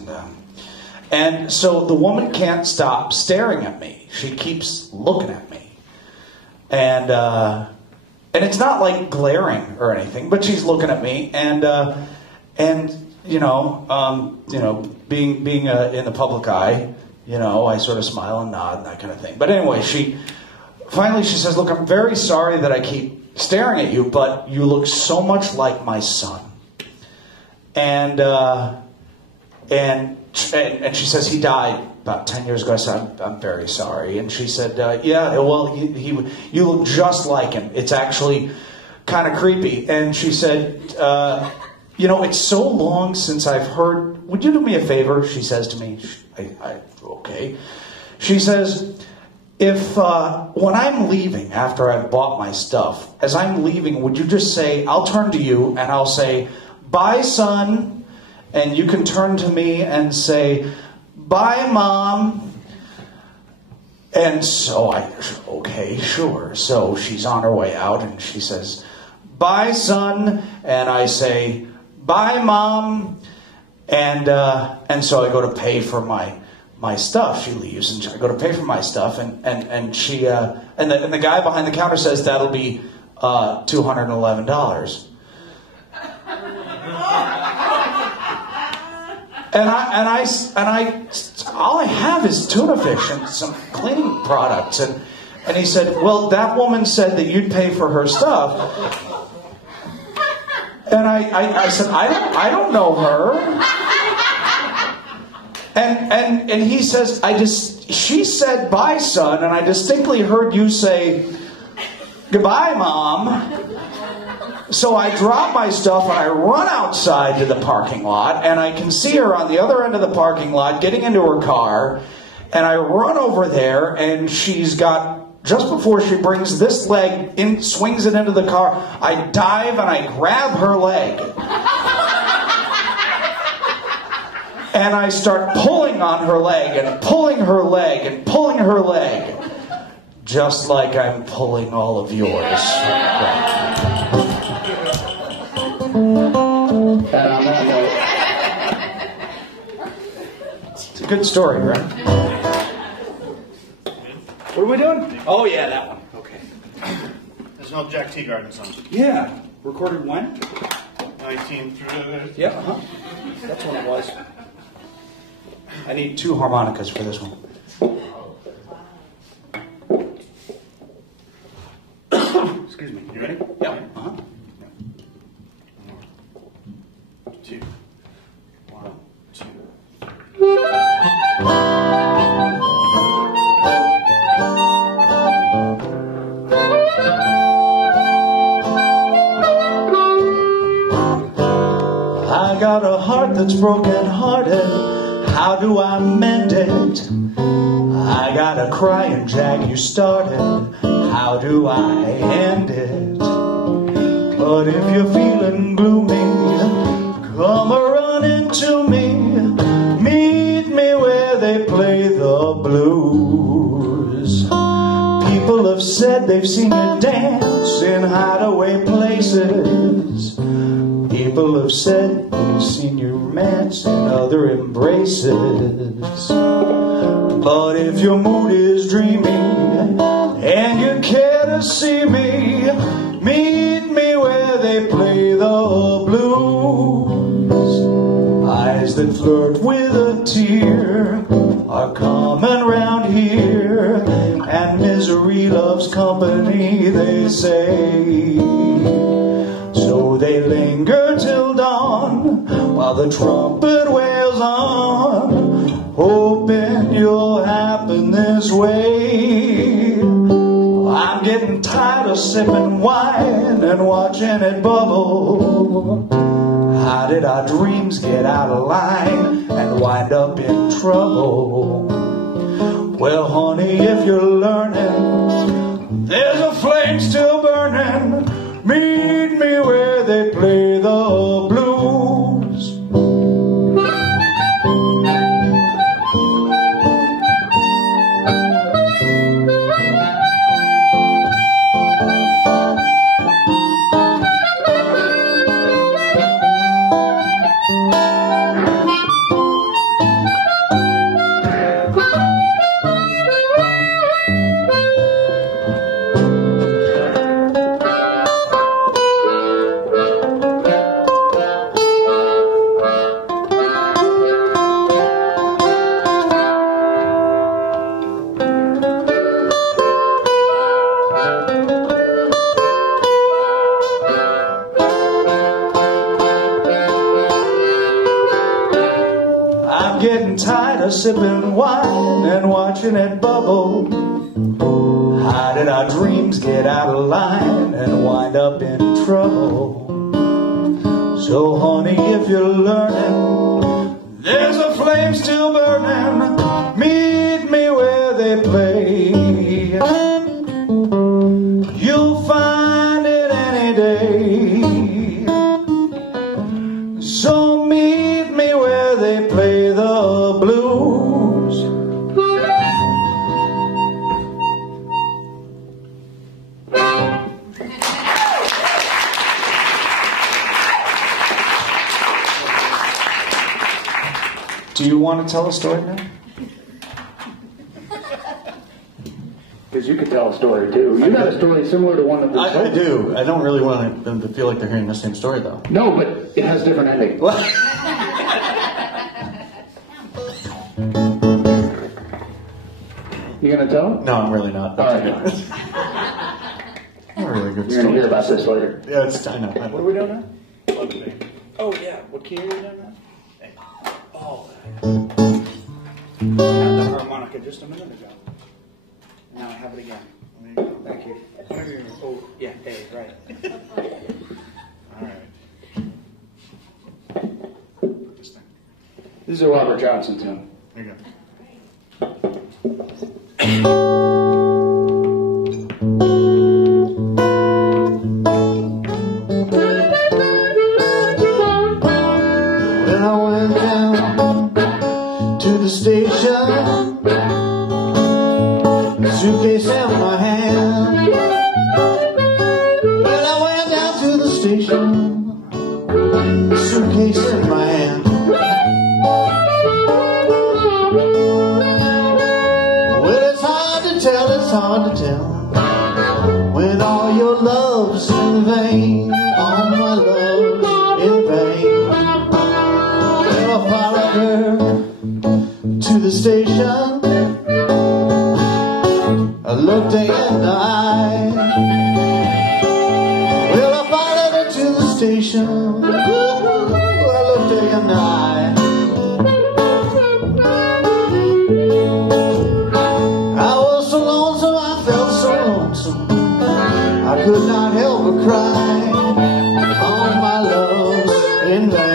and so the woman can't stop staring at me. She keeps looking at me. And it's not like glaring or anything, but she's looking at me, and being in the public eye, I sort of smile and nod and that kind of thing. But anyway, finally she says, "Look, I'm very sorry that I keep staring at you, but you look so much like my son." And she says, "He died about 10 years ago." I said, I'm very sorry. And she said, "Yeah, well, you look just like him. It's actually kind of creepy." And she said, you know, it's so long since I've heard, would you do me a favor? She says to me, okay. She says, if, when I'm leaving after I've bought my stuff, as I'm leaving, would you just say, I'll turn to you and I'll say, bye, son. And you can turn to me and say, bye, Mom. And so okay, sure. So she's on her way out and she says, bye, son. And I say, bye, Mom. And so I go to pay for my stuff. She leaves and I go to pay for my stuff. And she, and the guy behind the counter says, that'll be $211. And I all I have is tuna fish and some cleaning products. And he said, well, that woman said that you'd pay for her stuff. And I said, I don't know her. And he says, she said, bye, son. And I distinctly heard you say, goodbye, Mom. So I drop my stuff and I run outside to the parking lot, and I can see her on the other end of the parking lot getting into her car, and I run over there, and she's got, just before she brings this leg in, swings it into the car, I dive and I grab her leg. And I start pulling on her leg and pulling her leg and pulling her leg, just like I'm pulling all of yours. It's a good story, right? What are we doing? Oh, yeah, that one. Okay. There's no Jack Teagarden song. Yeah. Recorded when? 19 through... Yeah, uh-huh. That's when it was. I need 2 harmonicas for this one. Excuse me. You ready? Yeah. Uh-huh. 2. 1, 2. I got a heart that's broken-hearted. How do I mend it? I got a crying Jack you started. How do I end it? But if you're feeling gloomy, come running to me. Meet me where they play the blues. People have said they've seen you dance in hideaway places. People have said they've seen you romance in other embraces. But if your mood is dreamy and you care to see me, meet me where they play the blues. Eyes that flirt with a tear are common round here, and misery loves company, they say. So they linger till dawn while the trumpet wails on, hoping you'll happen this way. I'm getting tired of sipping wine and watching it bubble. How did our dreams get out of line and wind up in trouble? Well, honey, if you're learning, there's a flame still burning. Meet me where they play the blues. I'm getting tired of sipping wine and watching it bubble. How did our dreams get out of line and wind up in trouble? So honey, if you're learning, there's a flame still burning. Meet me where they play. You'll find it any day. So meet me where they play the blues. Do you want to tell a story now? Because you could tell a story too. You got a story similar to one that was I do. I don't really want them to feel like they're hearing the same story, though. No, but it has different ending. You gonna tell? No, I'm really not. All right. Not a really good You're story. gonna hear about this later. Yeah, I know. What are we doing now? Oh yeah. What key are you doing now? Oh. I had the harmonica just a minute ago. Now I have it again. Thank you. Whatever you're. Oh yeah. A. Right. All right. This thing. This is a Robert Johnson tune. There you go. When I went down to the station, suitcase in my hand. When I went down to the station, suitcase in my hand. Well, it's hard to tell, it's hard to tell, when all your love's in vain, all my love's in vain. Well, I followed her to the station, I looked her in the eye. Well, I followed her to the station, I looked her in the eye. I was so lonesome, I felt so lonesome, I could not help but cry. All my love's in vain.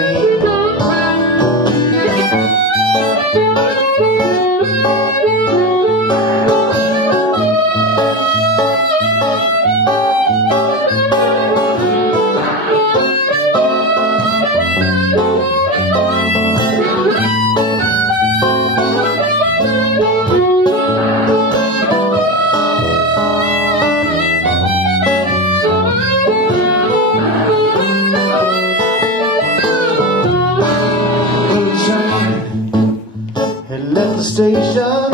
Had left the station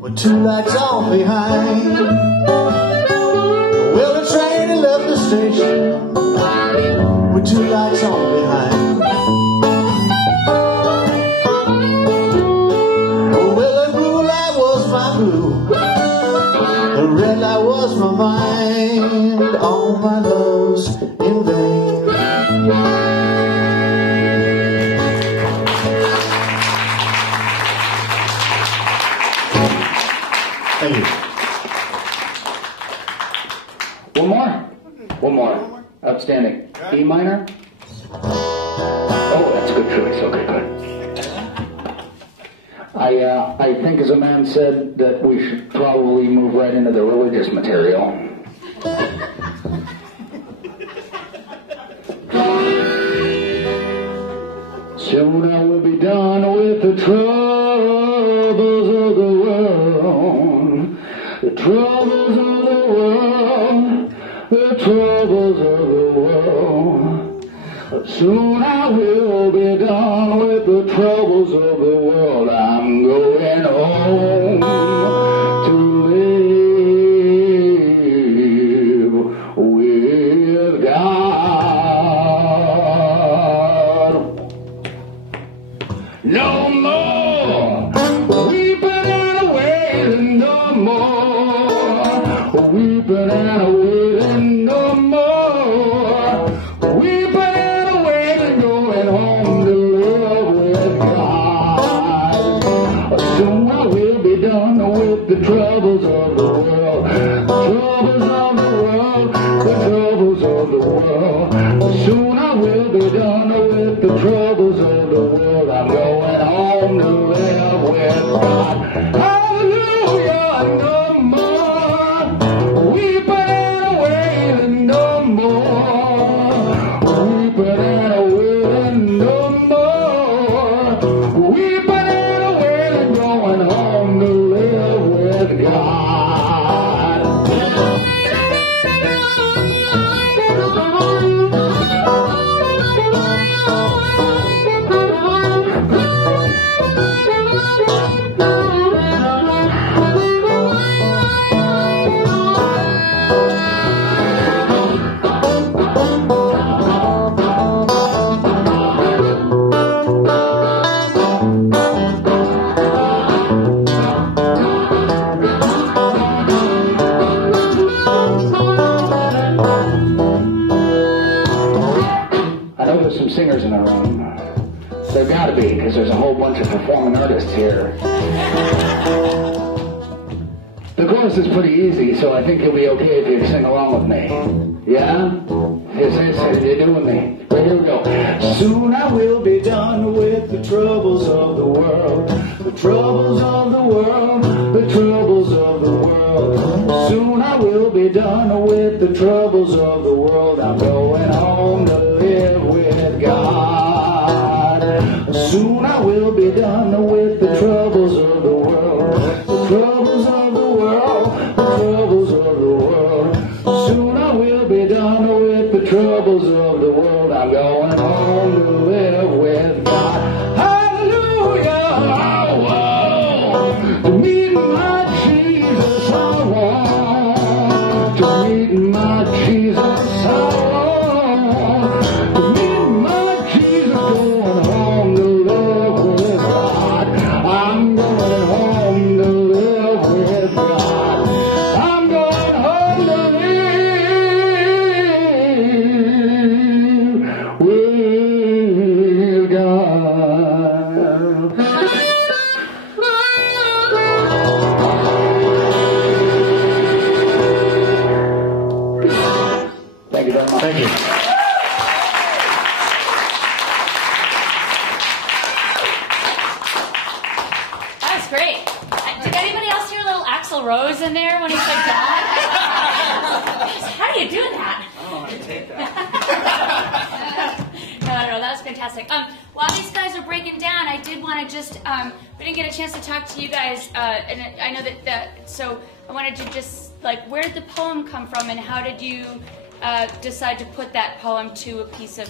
with two lights on behind. Well, the train had left the station with two lights on behind. Well, the blue light was my blue, the red light was my mind. All my love's in vain. Thank you. One more. Outstanding. E minor. Oh, that's a good choice. Okay, good. I think, as a man said, that we should probably move right into the religious material. Soon I will be done with the troubles of the world. The troubles of the world. The troubles of the world. Soon I will be done with the troubles of the world. I'm going home to live with God. No more weeping and wailing, no more weeping and wailing, no more weeping and wailing, going home to live with God. Soon I will be done with the troubles of the world, the troubles of the world, the troubles of the world. bunch of performing artists here. The chorus is pretty easy, so I think you'll be okay if you sing along with me. Yeah? Yes, you do with me. Well, here we go. Soon I will be done with the troubles of the world. The troubles of the world. The troubles of the world. Soon I will be done with the troubles of the world. I'm going home to live with God. Soon I will be done with the troubles of the world. The troubles of the world. The troubles of the world. Soon I will be done with the troubles of the world. I'm going home to live with God. Hallelujah! I want to meet my Jesus. I want to meet my Jesus. I want to meet my Jesus. Going home to live with God. I'm going home to live with God. I'm going home to live with God. Thank you very much. Thank you. That was great. Did anybody else hear a little Axl Rose in there when he said God? How do you do that? Oh, I take that. No, that was fantastic. While these guys are breaking down, I did want to just, we didn't get a chance to talk to you guys, and I know so I wanted to just, like, where did the poem come from, and how did you decide to put that poem to a piece of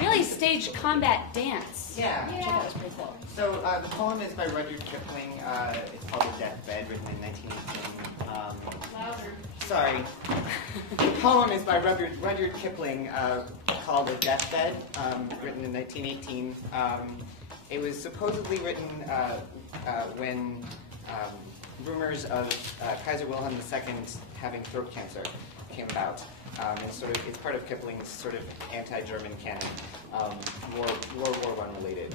really stage combat dance? Yeah. That was pretty cool. So the poem is by Rudyard Kipling. It's called The Deathbed, written in 1918. Louder. Sorry. The poem is by Rudyard Kipling, called The Deathbed, written in 1918. It was supposedly written when rumors of Kaiser Wilhelm II having throat cancer came about. It's part of Kipling's sort of anti-German canon, World War I related.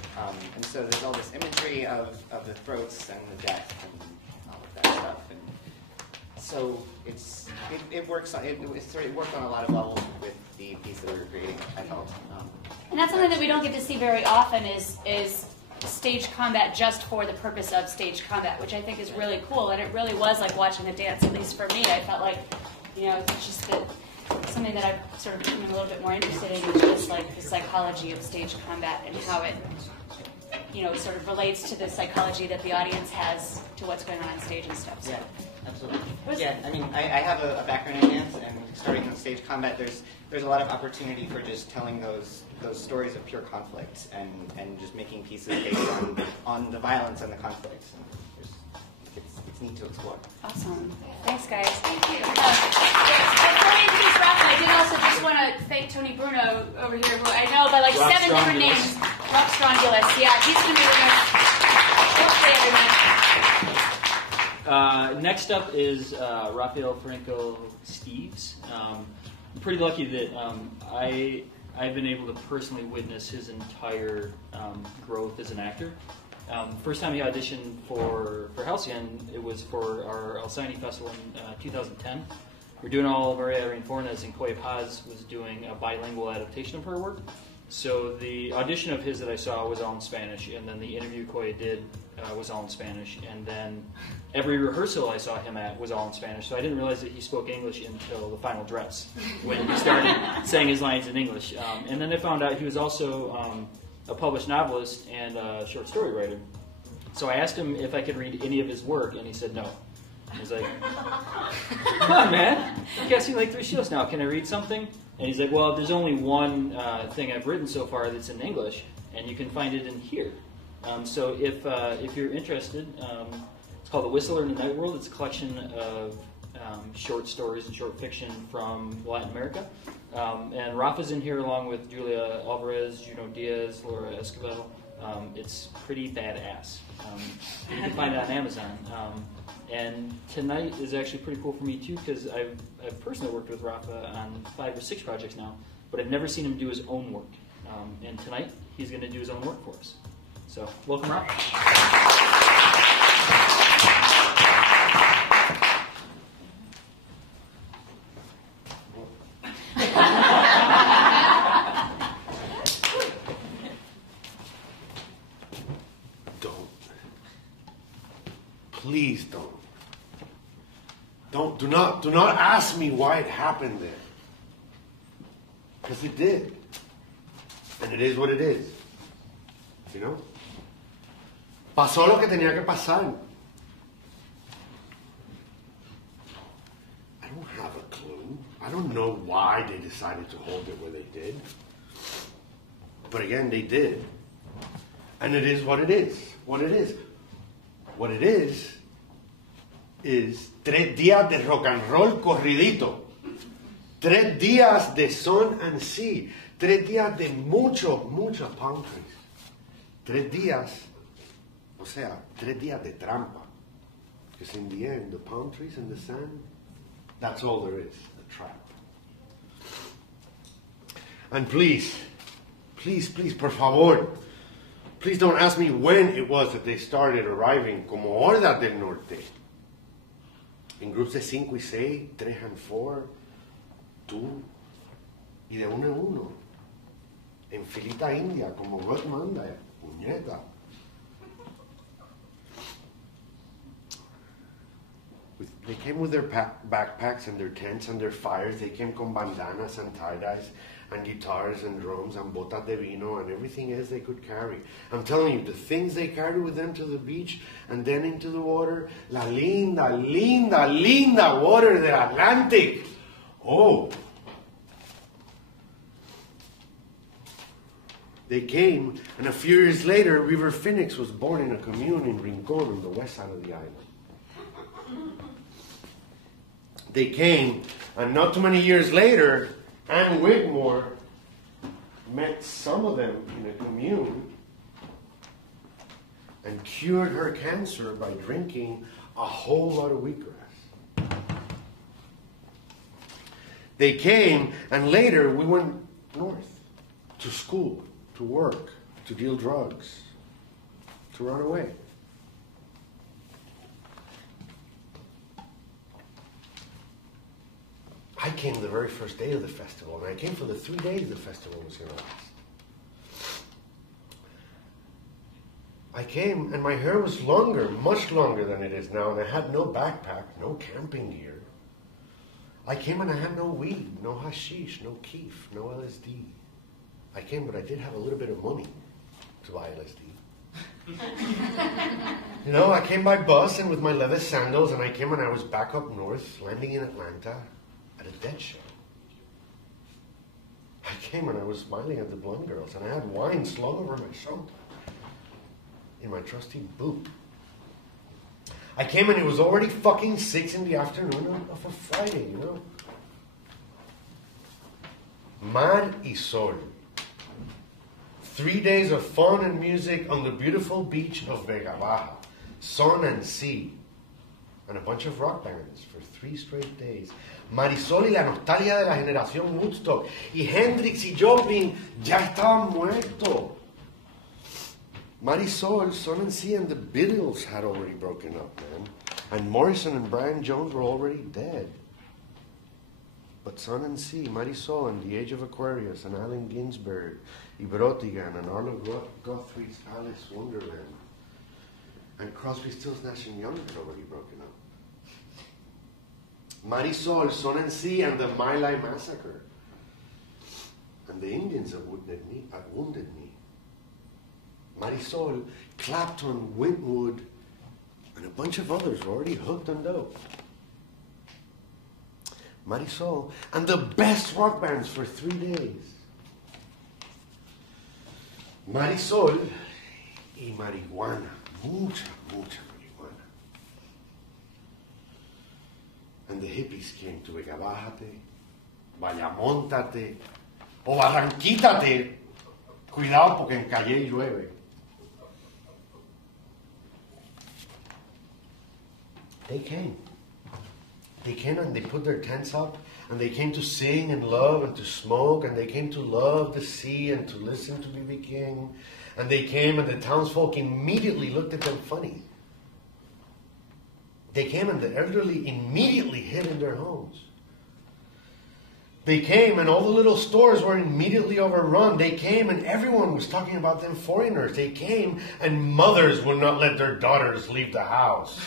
And so there's all this imagery of the throats and the death and all of that stuff. And so it worked on a lot of levels with the piece that we were creating, I felt. And that's something that we don't get to see very often is stage combat just for the purpose of stage combat, which I think is really cool. And it really was like watching a dance, at least for me. I felt like, it's just something that I've sort of become a little bit more interested in, is just like the psychology of stage combat and how it, sort of relates to the psychology that the audience has to what's going on stage and stuff. So. Yeah, absolutely. Yeah, I mean, I have a background in dance, and starting with stage combat, there's a lot of opportunity for just telling those stories of pure conflict and just making pieces based on the violence and the conflict. It's neat to explore. Awesome. Thanks, guys. Thank you. Before I introduce Rafa, I did also just want to thank Tony Bruno over here, who I know by like Rock 7 different Strongulus. names. Rock Strongulus. Yeah, he's going to be with us. Next up is Rafael Franco Steves. I'm pretty lucky that I've been able to personally witness his entire growth as an actor. First time he auditioned for Halcyon, it was for our Alcyone Festival in 2010. We're doing all of Maria Reinfornes, and Koya Paz was doing a bilingual adaptation of her work. So the audition of his that I saw was all in Spanish, and then the interview Koya did was all in Spanish, and then every rehearsal I saw him at was all in Spanish. So I didn't realize that he spoke English until the final dress, when he started saying his lines in English. And then I found out he was also a published novelist and a short story writer. So I asked him if I could read any of his work, and he said no. I was like, come on, man. I've got seen like 3 shows now. Can I read something? And he's like, well, there's only one thing I've written so far that's in English, and you can find it in here. So if you're interested, it's called The Whistler in the Night World. It's a collection of short stories and short fiction from Latin America. And Rafa's in here along with Julia Alvarez, Juno Diaz, Laura Escobar. It's pretty badass. You can find it on Amazon. And tonight is actually pretty cool for me too, because I've personally worked with Rafa on 5 or 6 projects now, but I've never seen him do his own work. And tonight he's going to do his own work for us. So, welcome, Rob. Please don't. Do not ask me why it happened there. Because it did. And it is what it is. You know? Pasó lo que tenía que pasar. I don't have a clue. I don't know why they decided to hold it where they did. But again, they did. And it is what it is. What it is. What it is 3 días de rock and roll corridito. 3 días de sun and sea. 3 días de mucho palm trees. 3 días, o sea, 3 días de trampa. Because in the end, the palm trees and the sand, that's all there is, a trap. And please, por favor, please don't ask me when it was that they started arriving como hordas del norte. En groups de 5 y 6, 3 and 4, 2, y de 1 en 1. En filita india, como God manda, puñeta. They came with their backpacks and their tents and their fires. They came con bandanas and tie-dyes and guitars and drums and botas de vino and everything else they could carry. I'm telling you, the things they carried with them to the beach and then into the water, la linda water del Atlantic. Oh. They came, and a few years later, River Phoenix was born in a commune in Rincon on the west side of the island. They came, and not too many years later, Anne Whitmore met some of them in a commune and cured her cancer by drinking a whole lot of wheatgrass. They came, and later we went north to school, to work, to deal drugs, to run away. I came the very first day of the festival, and I came for the 3 days the festival was going to last. I came, and my hair was longer, much longer than it is now, and I had no backpack, no camping gear. I came and I had no weed, no hashish, no keef, no LSD. I came, but I did have a little bit of money to buy LSD. You know, I came by bus and with my leather sandals, and I came and I was back up north, landing in Atlanta at a dead show. I came and I was smiling at the blonde girls, and I had wine slung over my shoulder in my trusty boot. I came and it was already fucking 6 in the afternoon of a Friday, you know. Mar y sol. 3 days of fun and music on the beautiful beach of Vega Baja. Sun and sea. And a bunch of rock bands for 3 straight days. Marisol y la nostalgia de la generación Woodstock. Y Hendrix y Joplin ya estaban muertos. Marisol, Sun and Sea, and the Beatles had already broken up, man. And Morrison and Brian Jones were already dead. But Sun and Sea, Marisol, and The Age of Aquarius, and Allen Ginsberg, y Brotigan, and Arlo Guthrie's Alice Wonderland, and Crosby, Stills, Nash & Young had already broken up. Marisol, Sun and Sea, and the My Lai Massacre, and the Indians at Wounded Knee. Marisol, Clapton, Wynwood, and a bunch of others were already hooked on dope. Marisol, and the best rock bands for 3 days. Marisol y marihuana, mucha marihuana. And the hippies came to Vegabájate, Vayamóntate, o Barranquítate. Cuidado porque en Calle llueve. They came. They came and they put their tents up, and they came to sing and love and to smoke, and they came to love the sea and to listen to B.B. King, And they came, and the townsfolk immediately looked at them funny. They came, and the elderly immediately hid in their homes. They came, and all the little stores were immediately overrun. They came, and everyone was talking about them foreigners. They came, and mothers would not let their daughters leave the house.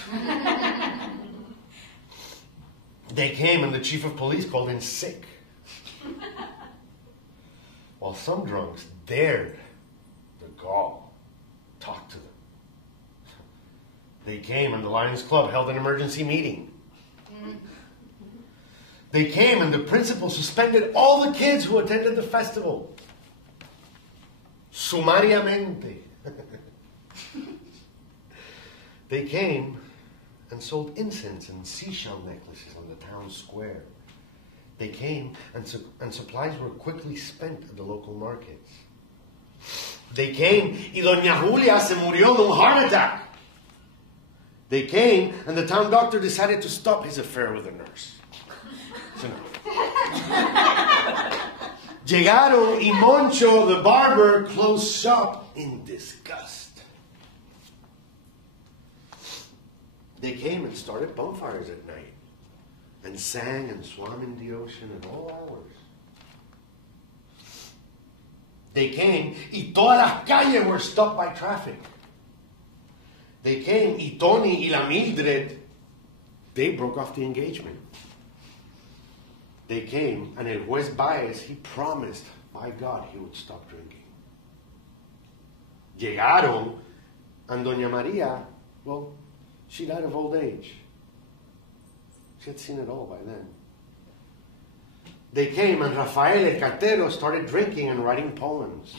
They came, and the chief of police called in sick. While some drunks dared the gall talk to them. They came, and the Lions Club held an emergency meeting. They came, and the principal suspended all the kids who attended the festival. Sumariamente. They came and sold incense and seashell necklaces on the town square. They came, and supplies were quickly spent at the local markets. They came, y Doña Julia se murió de un heart attack. They came, and the town doctor decided to stop his affair with the nurse. Llegaron, y Moncho, the barber, closed shop in disgust. They came and started bonfires at night, and sang and swam in the ocean at all hours. They came, y todas las calles were stopped by traffic. They came, y Tony y la Mildred, they broke off the engagement. They came, and el juez Baez, he promised, by God, he would stop drinking. Llegaron, and Doña Maria, well, she died of old age. She had seen it all by then. They came, and Rafael el Cartero started drinking and writing poems.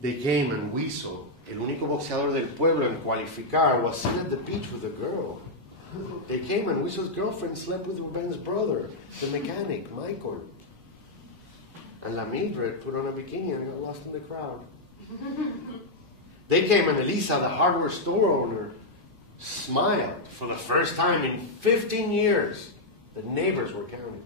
They came, and Huizo, el único boxeador del pueblo en cualificar, was seen at the beach with a girl. They came, and Huizo's girlfriend slept with Ruben's brother, the mechanic, Michael. And La Mildred put on a bikini and got lost in the crowd. They came, and Elisa, the hardware store owner, smiled for the first time in 15 years. The neighbors were counting.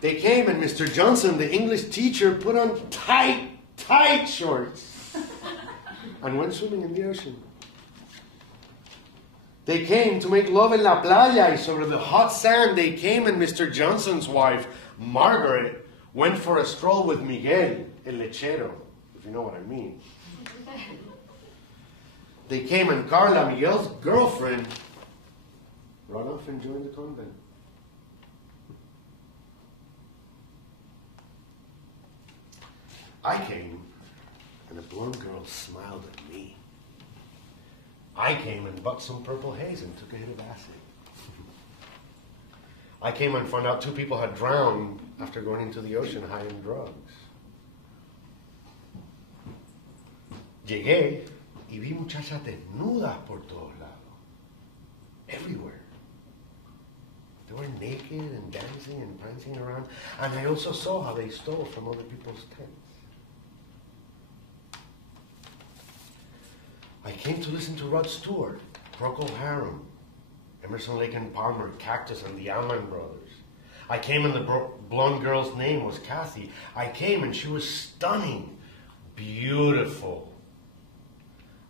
They came, and Mr. Johnson, the English teacher, put on tight shorts and went swimming in the ocean. They came to make love en la playa, y sobre the hot sand they came, and Mr. Johnson's wife, Margaret, went for a stroll with Miguel, el lechero, if you know what I mean. They came, and Carla, Miguel's girlfriend, ran off and joined the convent. I came, and a blonde girl smiled at me. I came and bought some purple haze and took a hit of acid. I came and found out 2 people had drowned after going into the ocean high in drugs. Llegué y vi muchachas desnudas por todos lados. Everywhere. They were naked and dancing and prancing around. And I also saw how they stole from other people's tents. I came to listen to Rod Stewart, Procol Harum, Emerson, Lake and Palmer, Cactus, and the Allman Brothers. I came, and the blonde girl's name was Kathy. I came, and she was stunning, beautiful.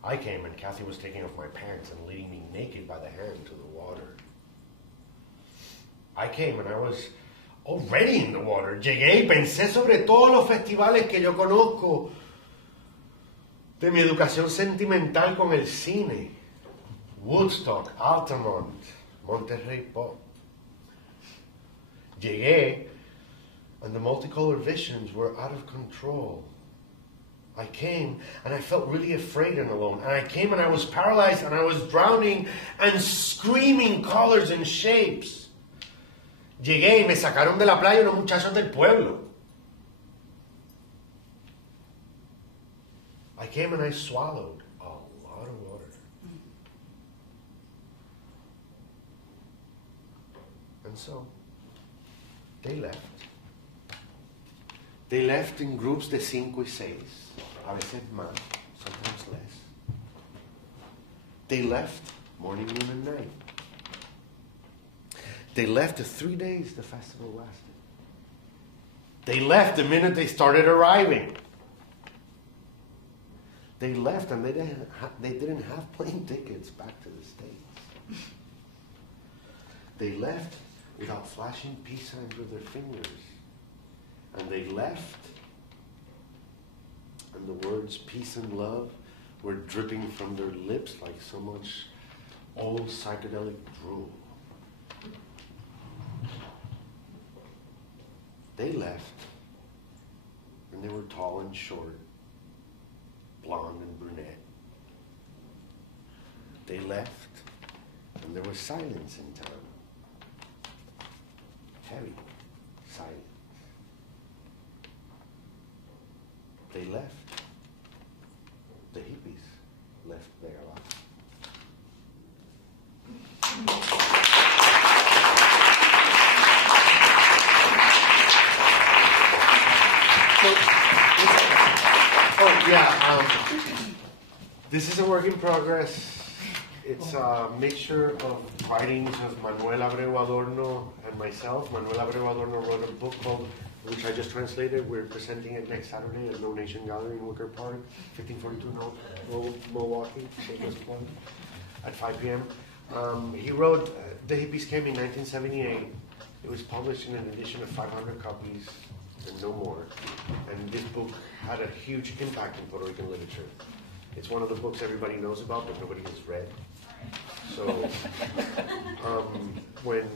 I came, and Kathy was taking off my pants and leading me naked by the hand to the water. I came, and I was already in the water. Llegué y pensé sobre todos los festivales que yo conozco, de mi educación sentimental con el cine. Woodstock, Altamont, Monterrey Pop. Llegué, and the multicolored visions were out of control. I came, and I felt really afraid and alone. And I came, and I was paralyzed, and I was drowning, and screaming colors and shapes. Llegué, y me sacaron de la playa unos muchachos del pueblo. I came, and I swallowed a lot of water. And so, they left. They left in groups de 5 y 6, a veces más, sometimes less. They left morning, noon, and night. They left the 3 days the festival lasted. They left the minute they started arriving. They left and they didn't have plane tickets back to the States. They left without flashing peace signs with their fingers. And they left, and the words peace and love were dripping from their lips like so much old psychedelic drool. They left, and they were tall and short, blonde and brunette. They left, and there was silence in town. Heavy silence. They left. The hippies left their life. Oh yeah, this is a work in progress. It's a mixture of writings of Manuel Abreu Adorno and myself. Manuel Abreu Adorno wrote a book called, which I just translated. We're presenting it next Saturday at No Nation Gallery in Wicker Park, 1542 Milwaukee, shameless plug, at 5 p.m. He wrote The Hippies Came in 1978. It was published in an edition of 500 copies and no more. And this book had a huge impact in Puerto Rican literature. It's one of the books everybody knows about, but nobody has read. So when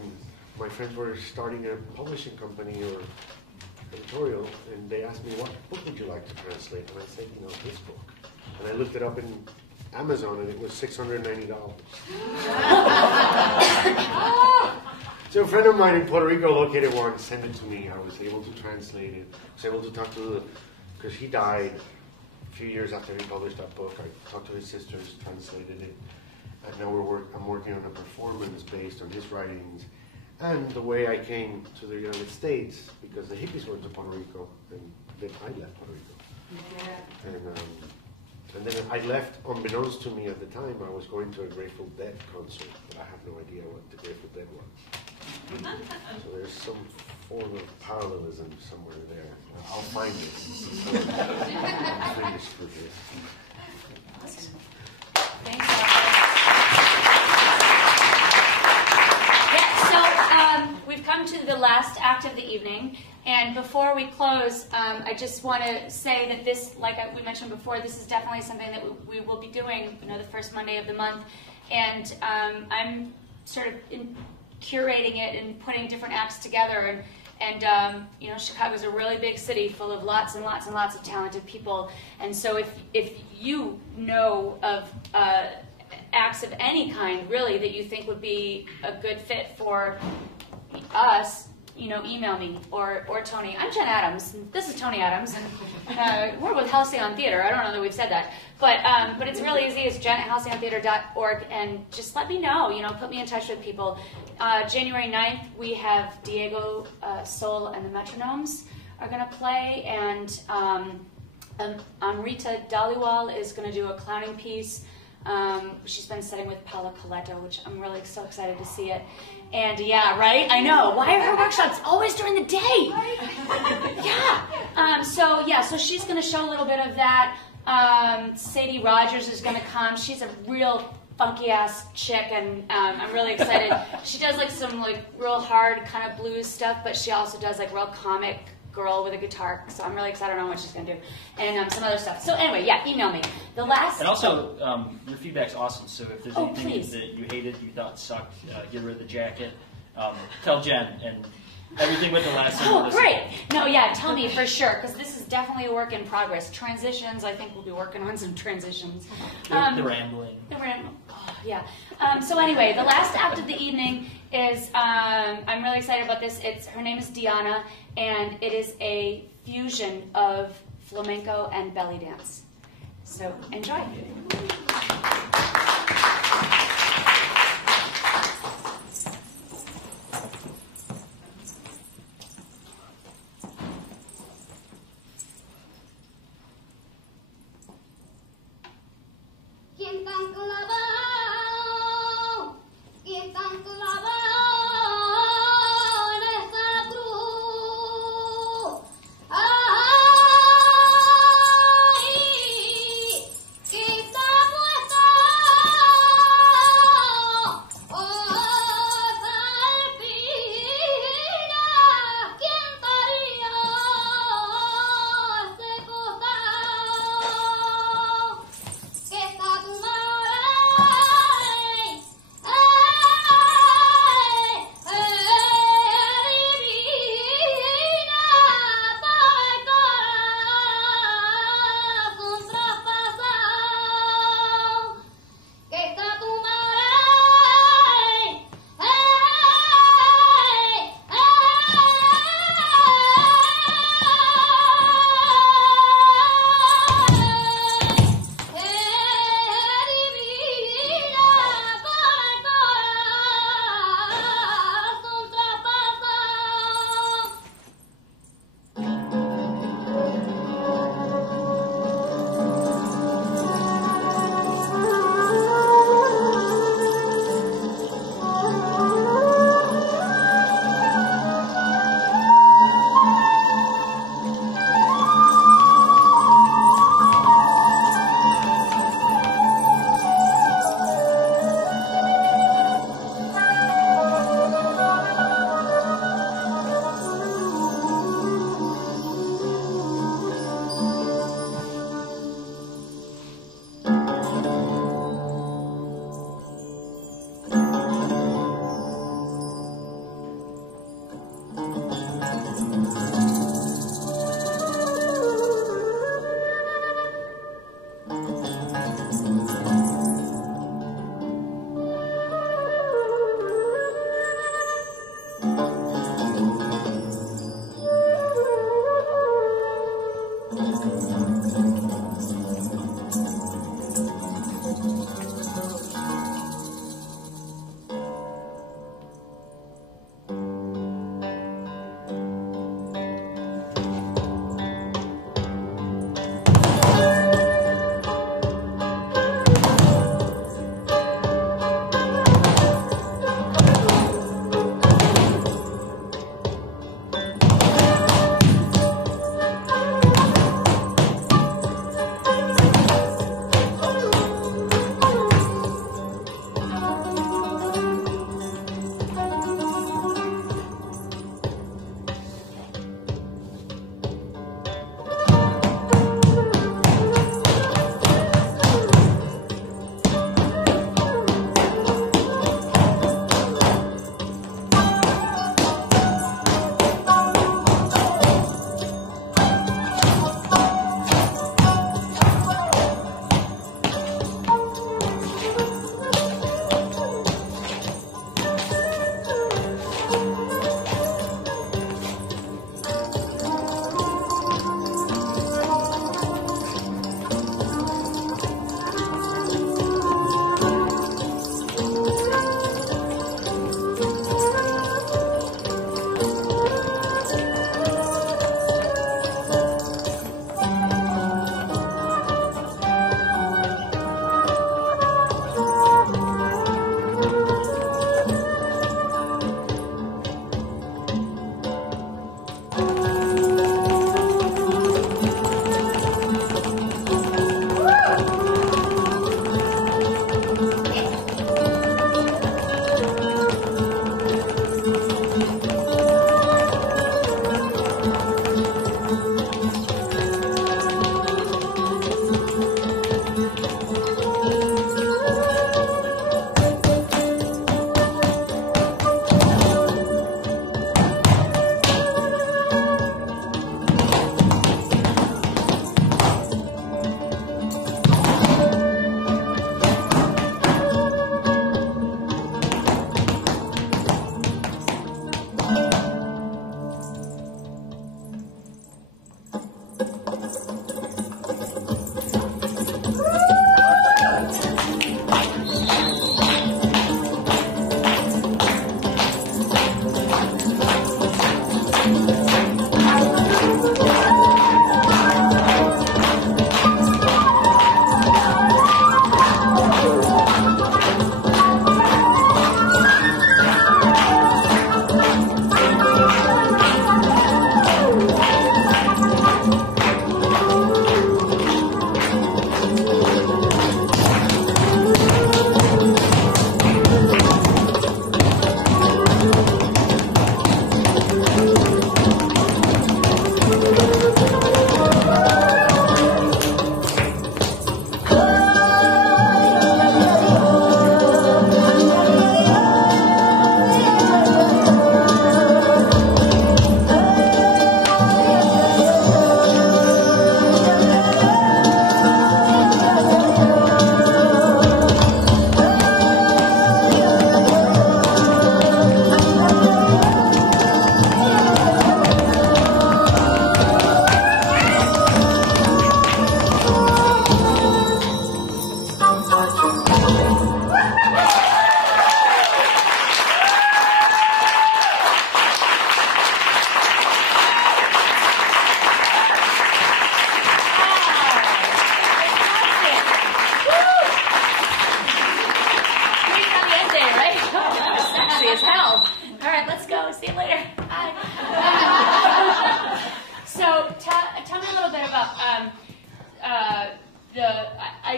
my friends were starting a publishing company or editorial, and they asked me, what book would you like to translate? And I said, this book. And I looked it up in Amazon, and it was $690. So a friend of mine in Puerto Rico located one, sent it to me. I was able to translate it. I was able to talk to because he died a few years after he published that book. I talked to his sisters, translated it. And now I'm working on a performance based on his writings and the way I came to the United States, because the hippies went to Puerto Rico, and then I left Puerto Rico. Yeah. And then I left, unbeknownst to me at the time, I was going to a Grateful Dead concert, but I have no idea what the Grateful Dead was. So there's some form of parallelism somewhere there. I'll find it. I'm finished for this. Awesome. Thanks, we've come to the last act of the evening, and before we close, I just want to say that this, like we mentioned before, this is definitely something that we will be doing, the first Monday of the month, and I'm sort of curating it and putting different acts together, and Chicago's a really big city full of lots and lots and lots of talented people, and so if you know of acts of any kind, really, that you think would be a good fit for us, email me or Tony. I'm Jen Adams. This is Tony Adams, and we're with Halcyon Theater. I don't know that we've said that, but it's really easy. It's jen@halcyontheater.org, and just let me know. Put me in touch with people. January 9th, we have Diego Sol and the Metronomes are going to play, and Amrita Dhaliwal is going to do a clowning piece. She's been studying with Paula Coletto, which I'm really so excited to see it. And yeah, right? I know. Why are her workshops always during the day? Yeah. So she's going to show a little bit of that. Sadie Rogers is going to come. She's a real funky ass chick, and I'm really excited. She does some real hard kind of blues stuff, but she also does real comic girl with a guitar, so I'm really excited on what she's going to do, and some other stuff. So anyway, yeah, email me. The last... And also, your feedback's awesome, so if there's anything that you hated, you thought sucked, get rid of the jacket, tell Jen, and everything with the last thing. Oh, great! No, yeah, tell me for sure, because this is definitely a work in progress. Transitions, I think we'll be working on some transitions. The rambling. The rambling. Oh, yeah. So anyway, the last act of the evening is, I'm really excited about this. Her name is Diana, and it is a fusion of flamenco and belly dance. So enjoy.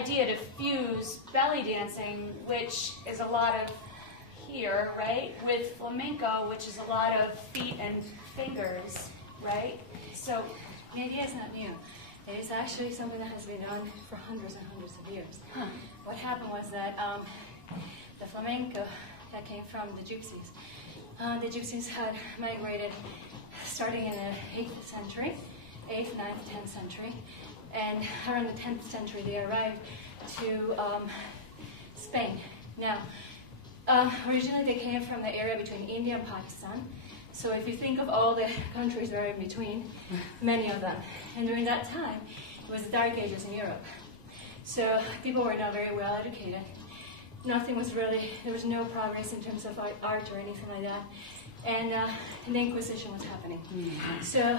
idea to fuse belly dancing, which is a lot of here, right, with flamenco, which is a lot of feet and fingers, right? So the idea is not new. It is actually something that has been done for hundreds and hundreds of years. What happened was that the flamenco that came from the gypsies had migrated starting in the 8th century, 8th, 9th, 10th century, and around the 10th century they arrived to Spain. Now, originally they came from the area between India and Pakistan. So if you think of all the countries that are in between, many of them. And during that time, it was the Dark Ages in Europe. So people were not very well educated. Nothing was really, there was no progress in terms of art or anything like that. And the Inquisition was happening. So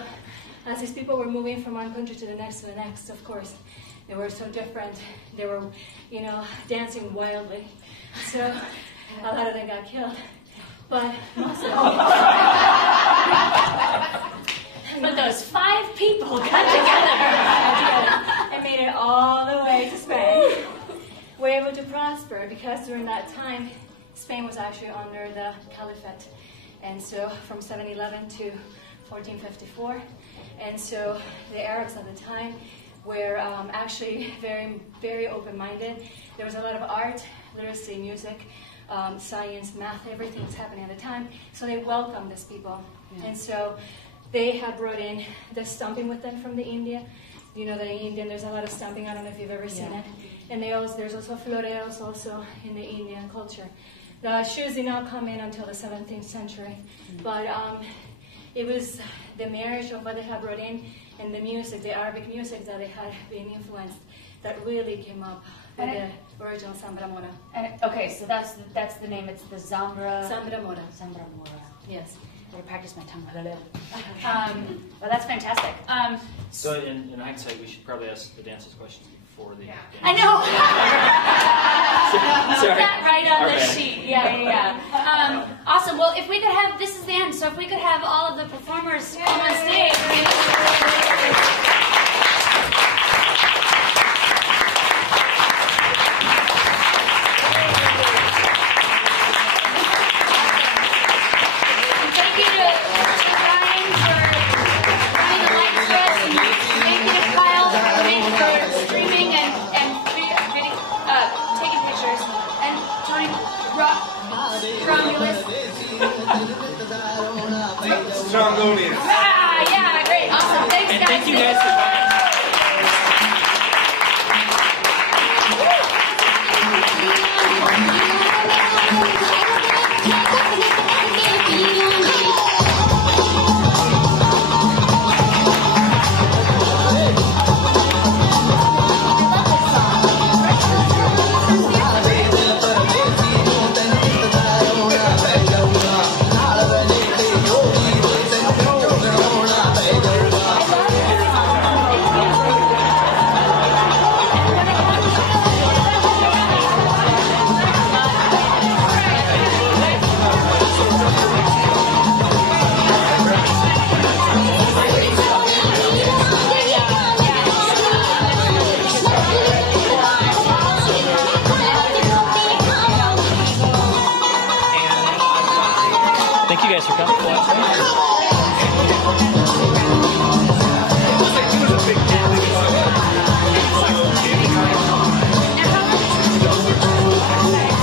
as these people were moving from one country to the next, of course, they were so different. They were, you know, dancing wildly. So a lot of them got killed. But those 5 people got together and made it all the way to Spain. Were able to prosper because during that time, Spain was actually under the Caliphate. And so from 711 to 1454. And so the Arabs at the time were actually very, very open-minded. There was a lot of art, literacy, music, science, math, everything was happening at the time. So they welcomed these people. And so they had brought in the stomping with them from the India. You know that in India there's a lot of stomping. I don't know if you've ever seen it. And there's also floreos also in the Indian culture. The shoes did not come in until the 17th century. But it was the marriage of what they had brought in and the music, the Arabic music that they had been influenced, that really came up with the original Samba Mora. And okay, so that's the name. It's the Zambra Mora. Zambra Mora. Yes. I'm going to practice my tongue a little. Well, that's fantastic. So in hindsight, we should probably ask the dancers questions before the dance. I know! Sorry. That right on the sheet. Yeah. Awesome. Well, if we could have, this is the end, so if we could have all of the performers come on stage.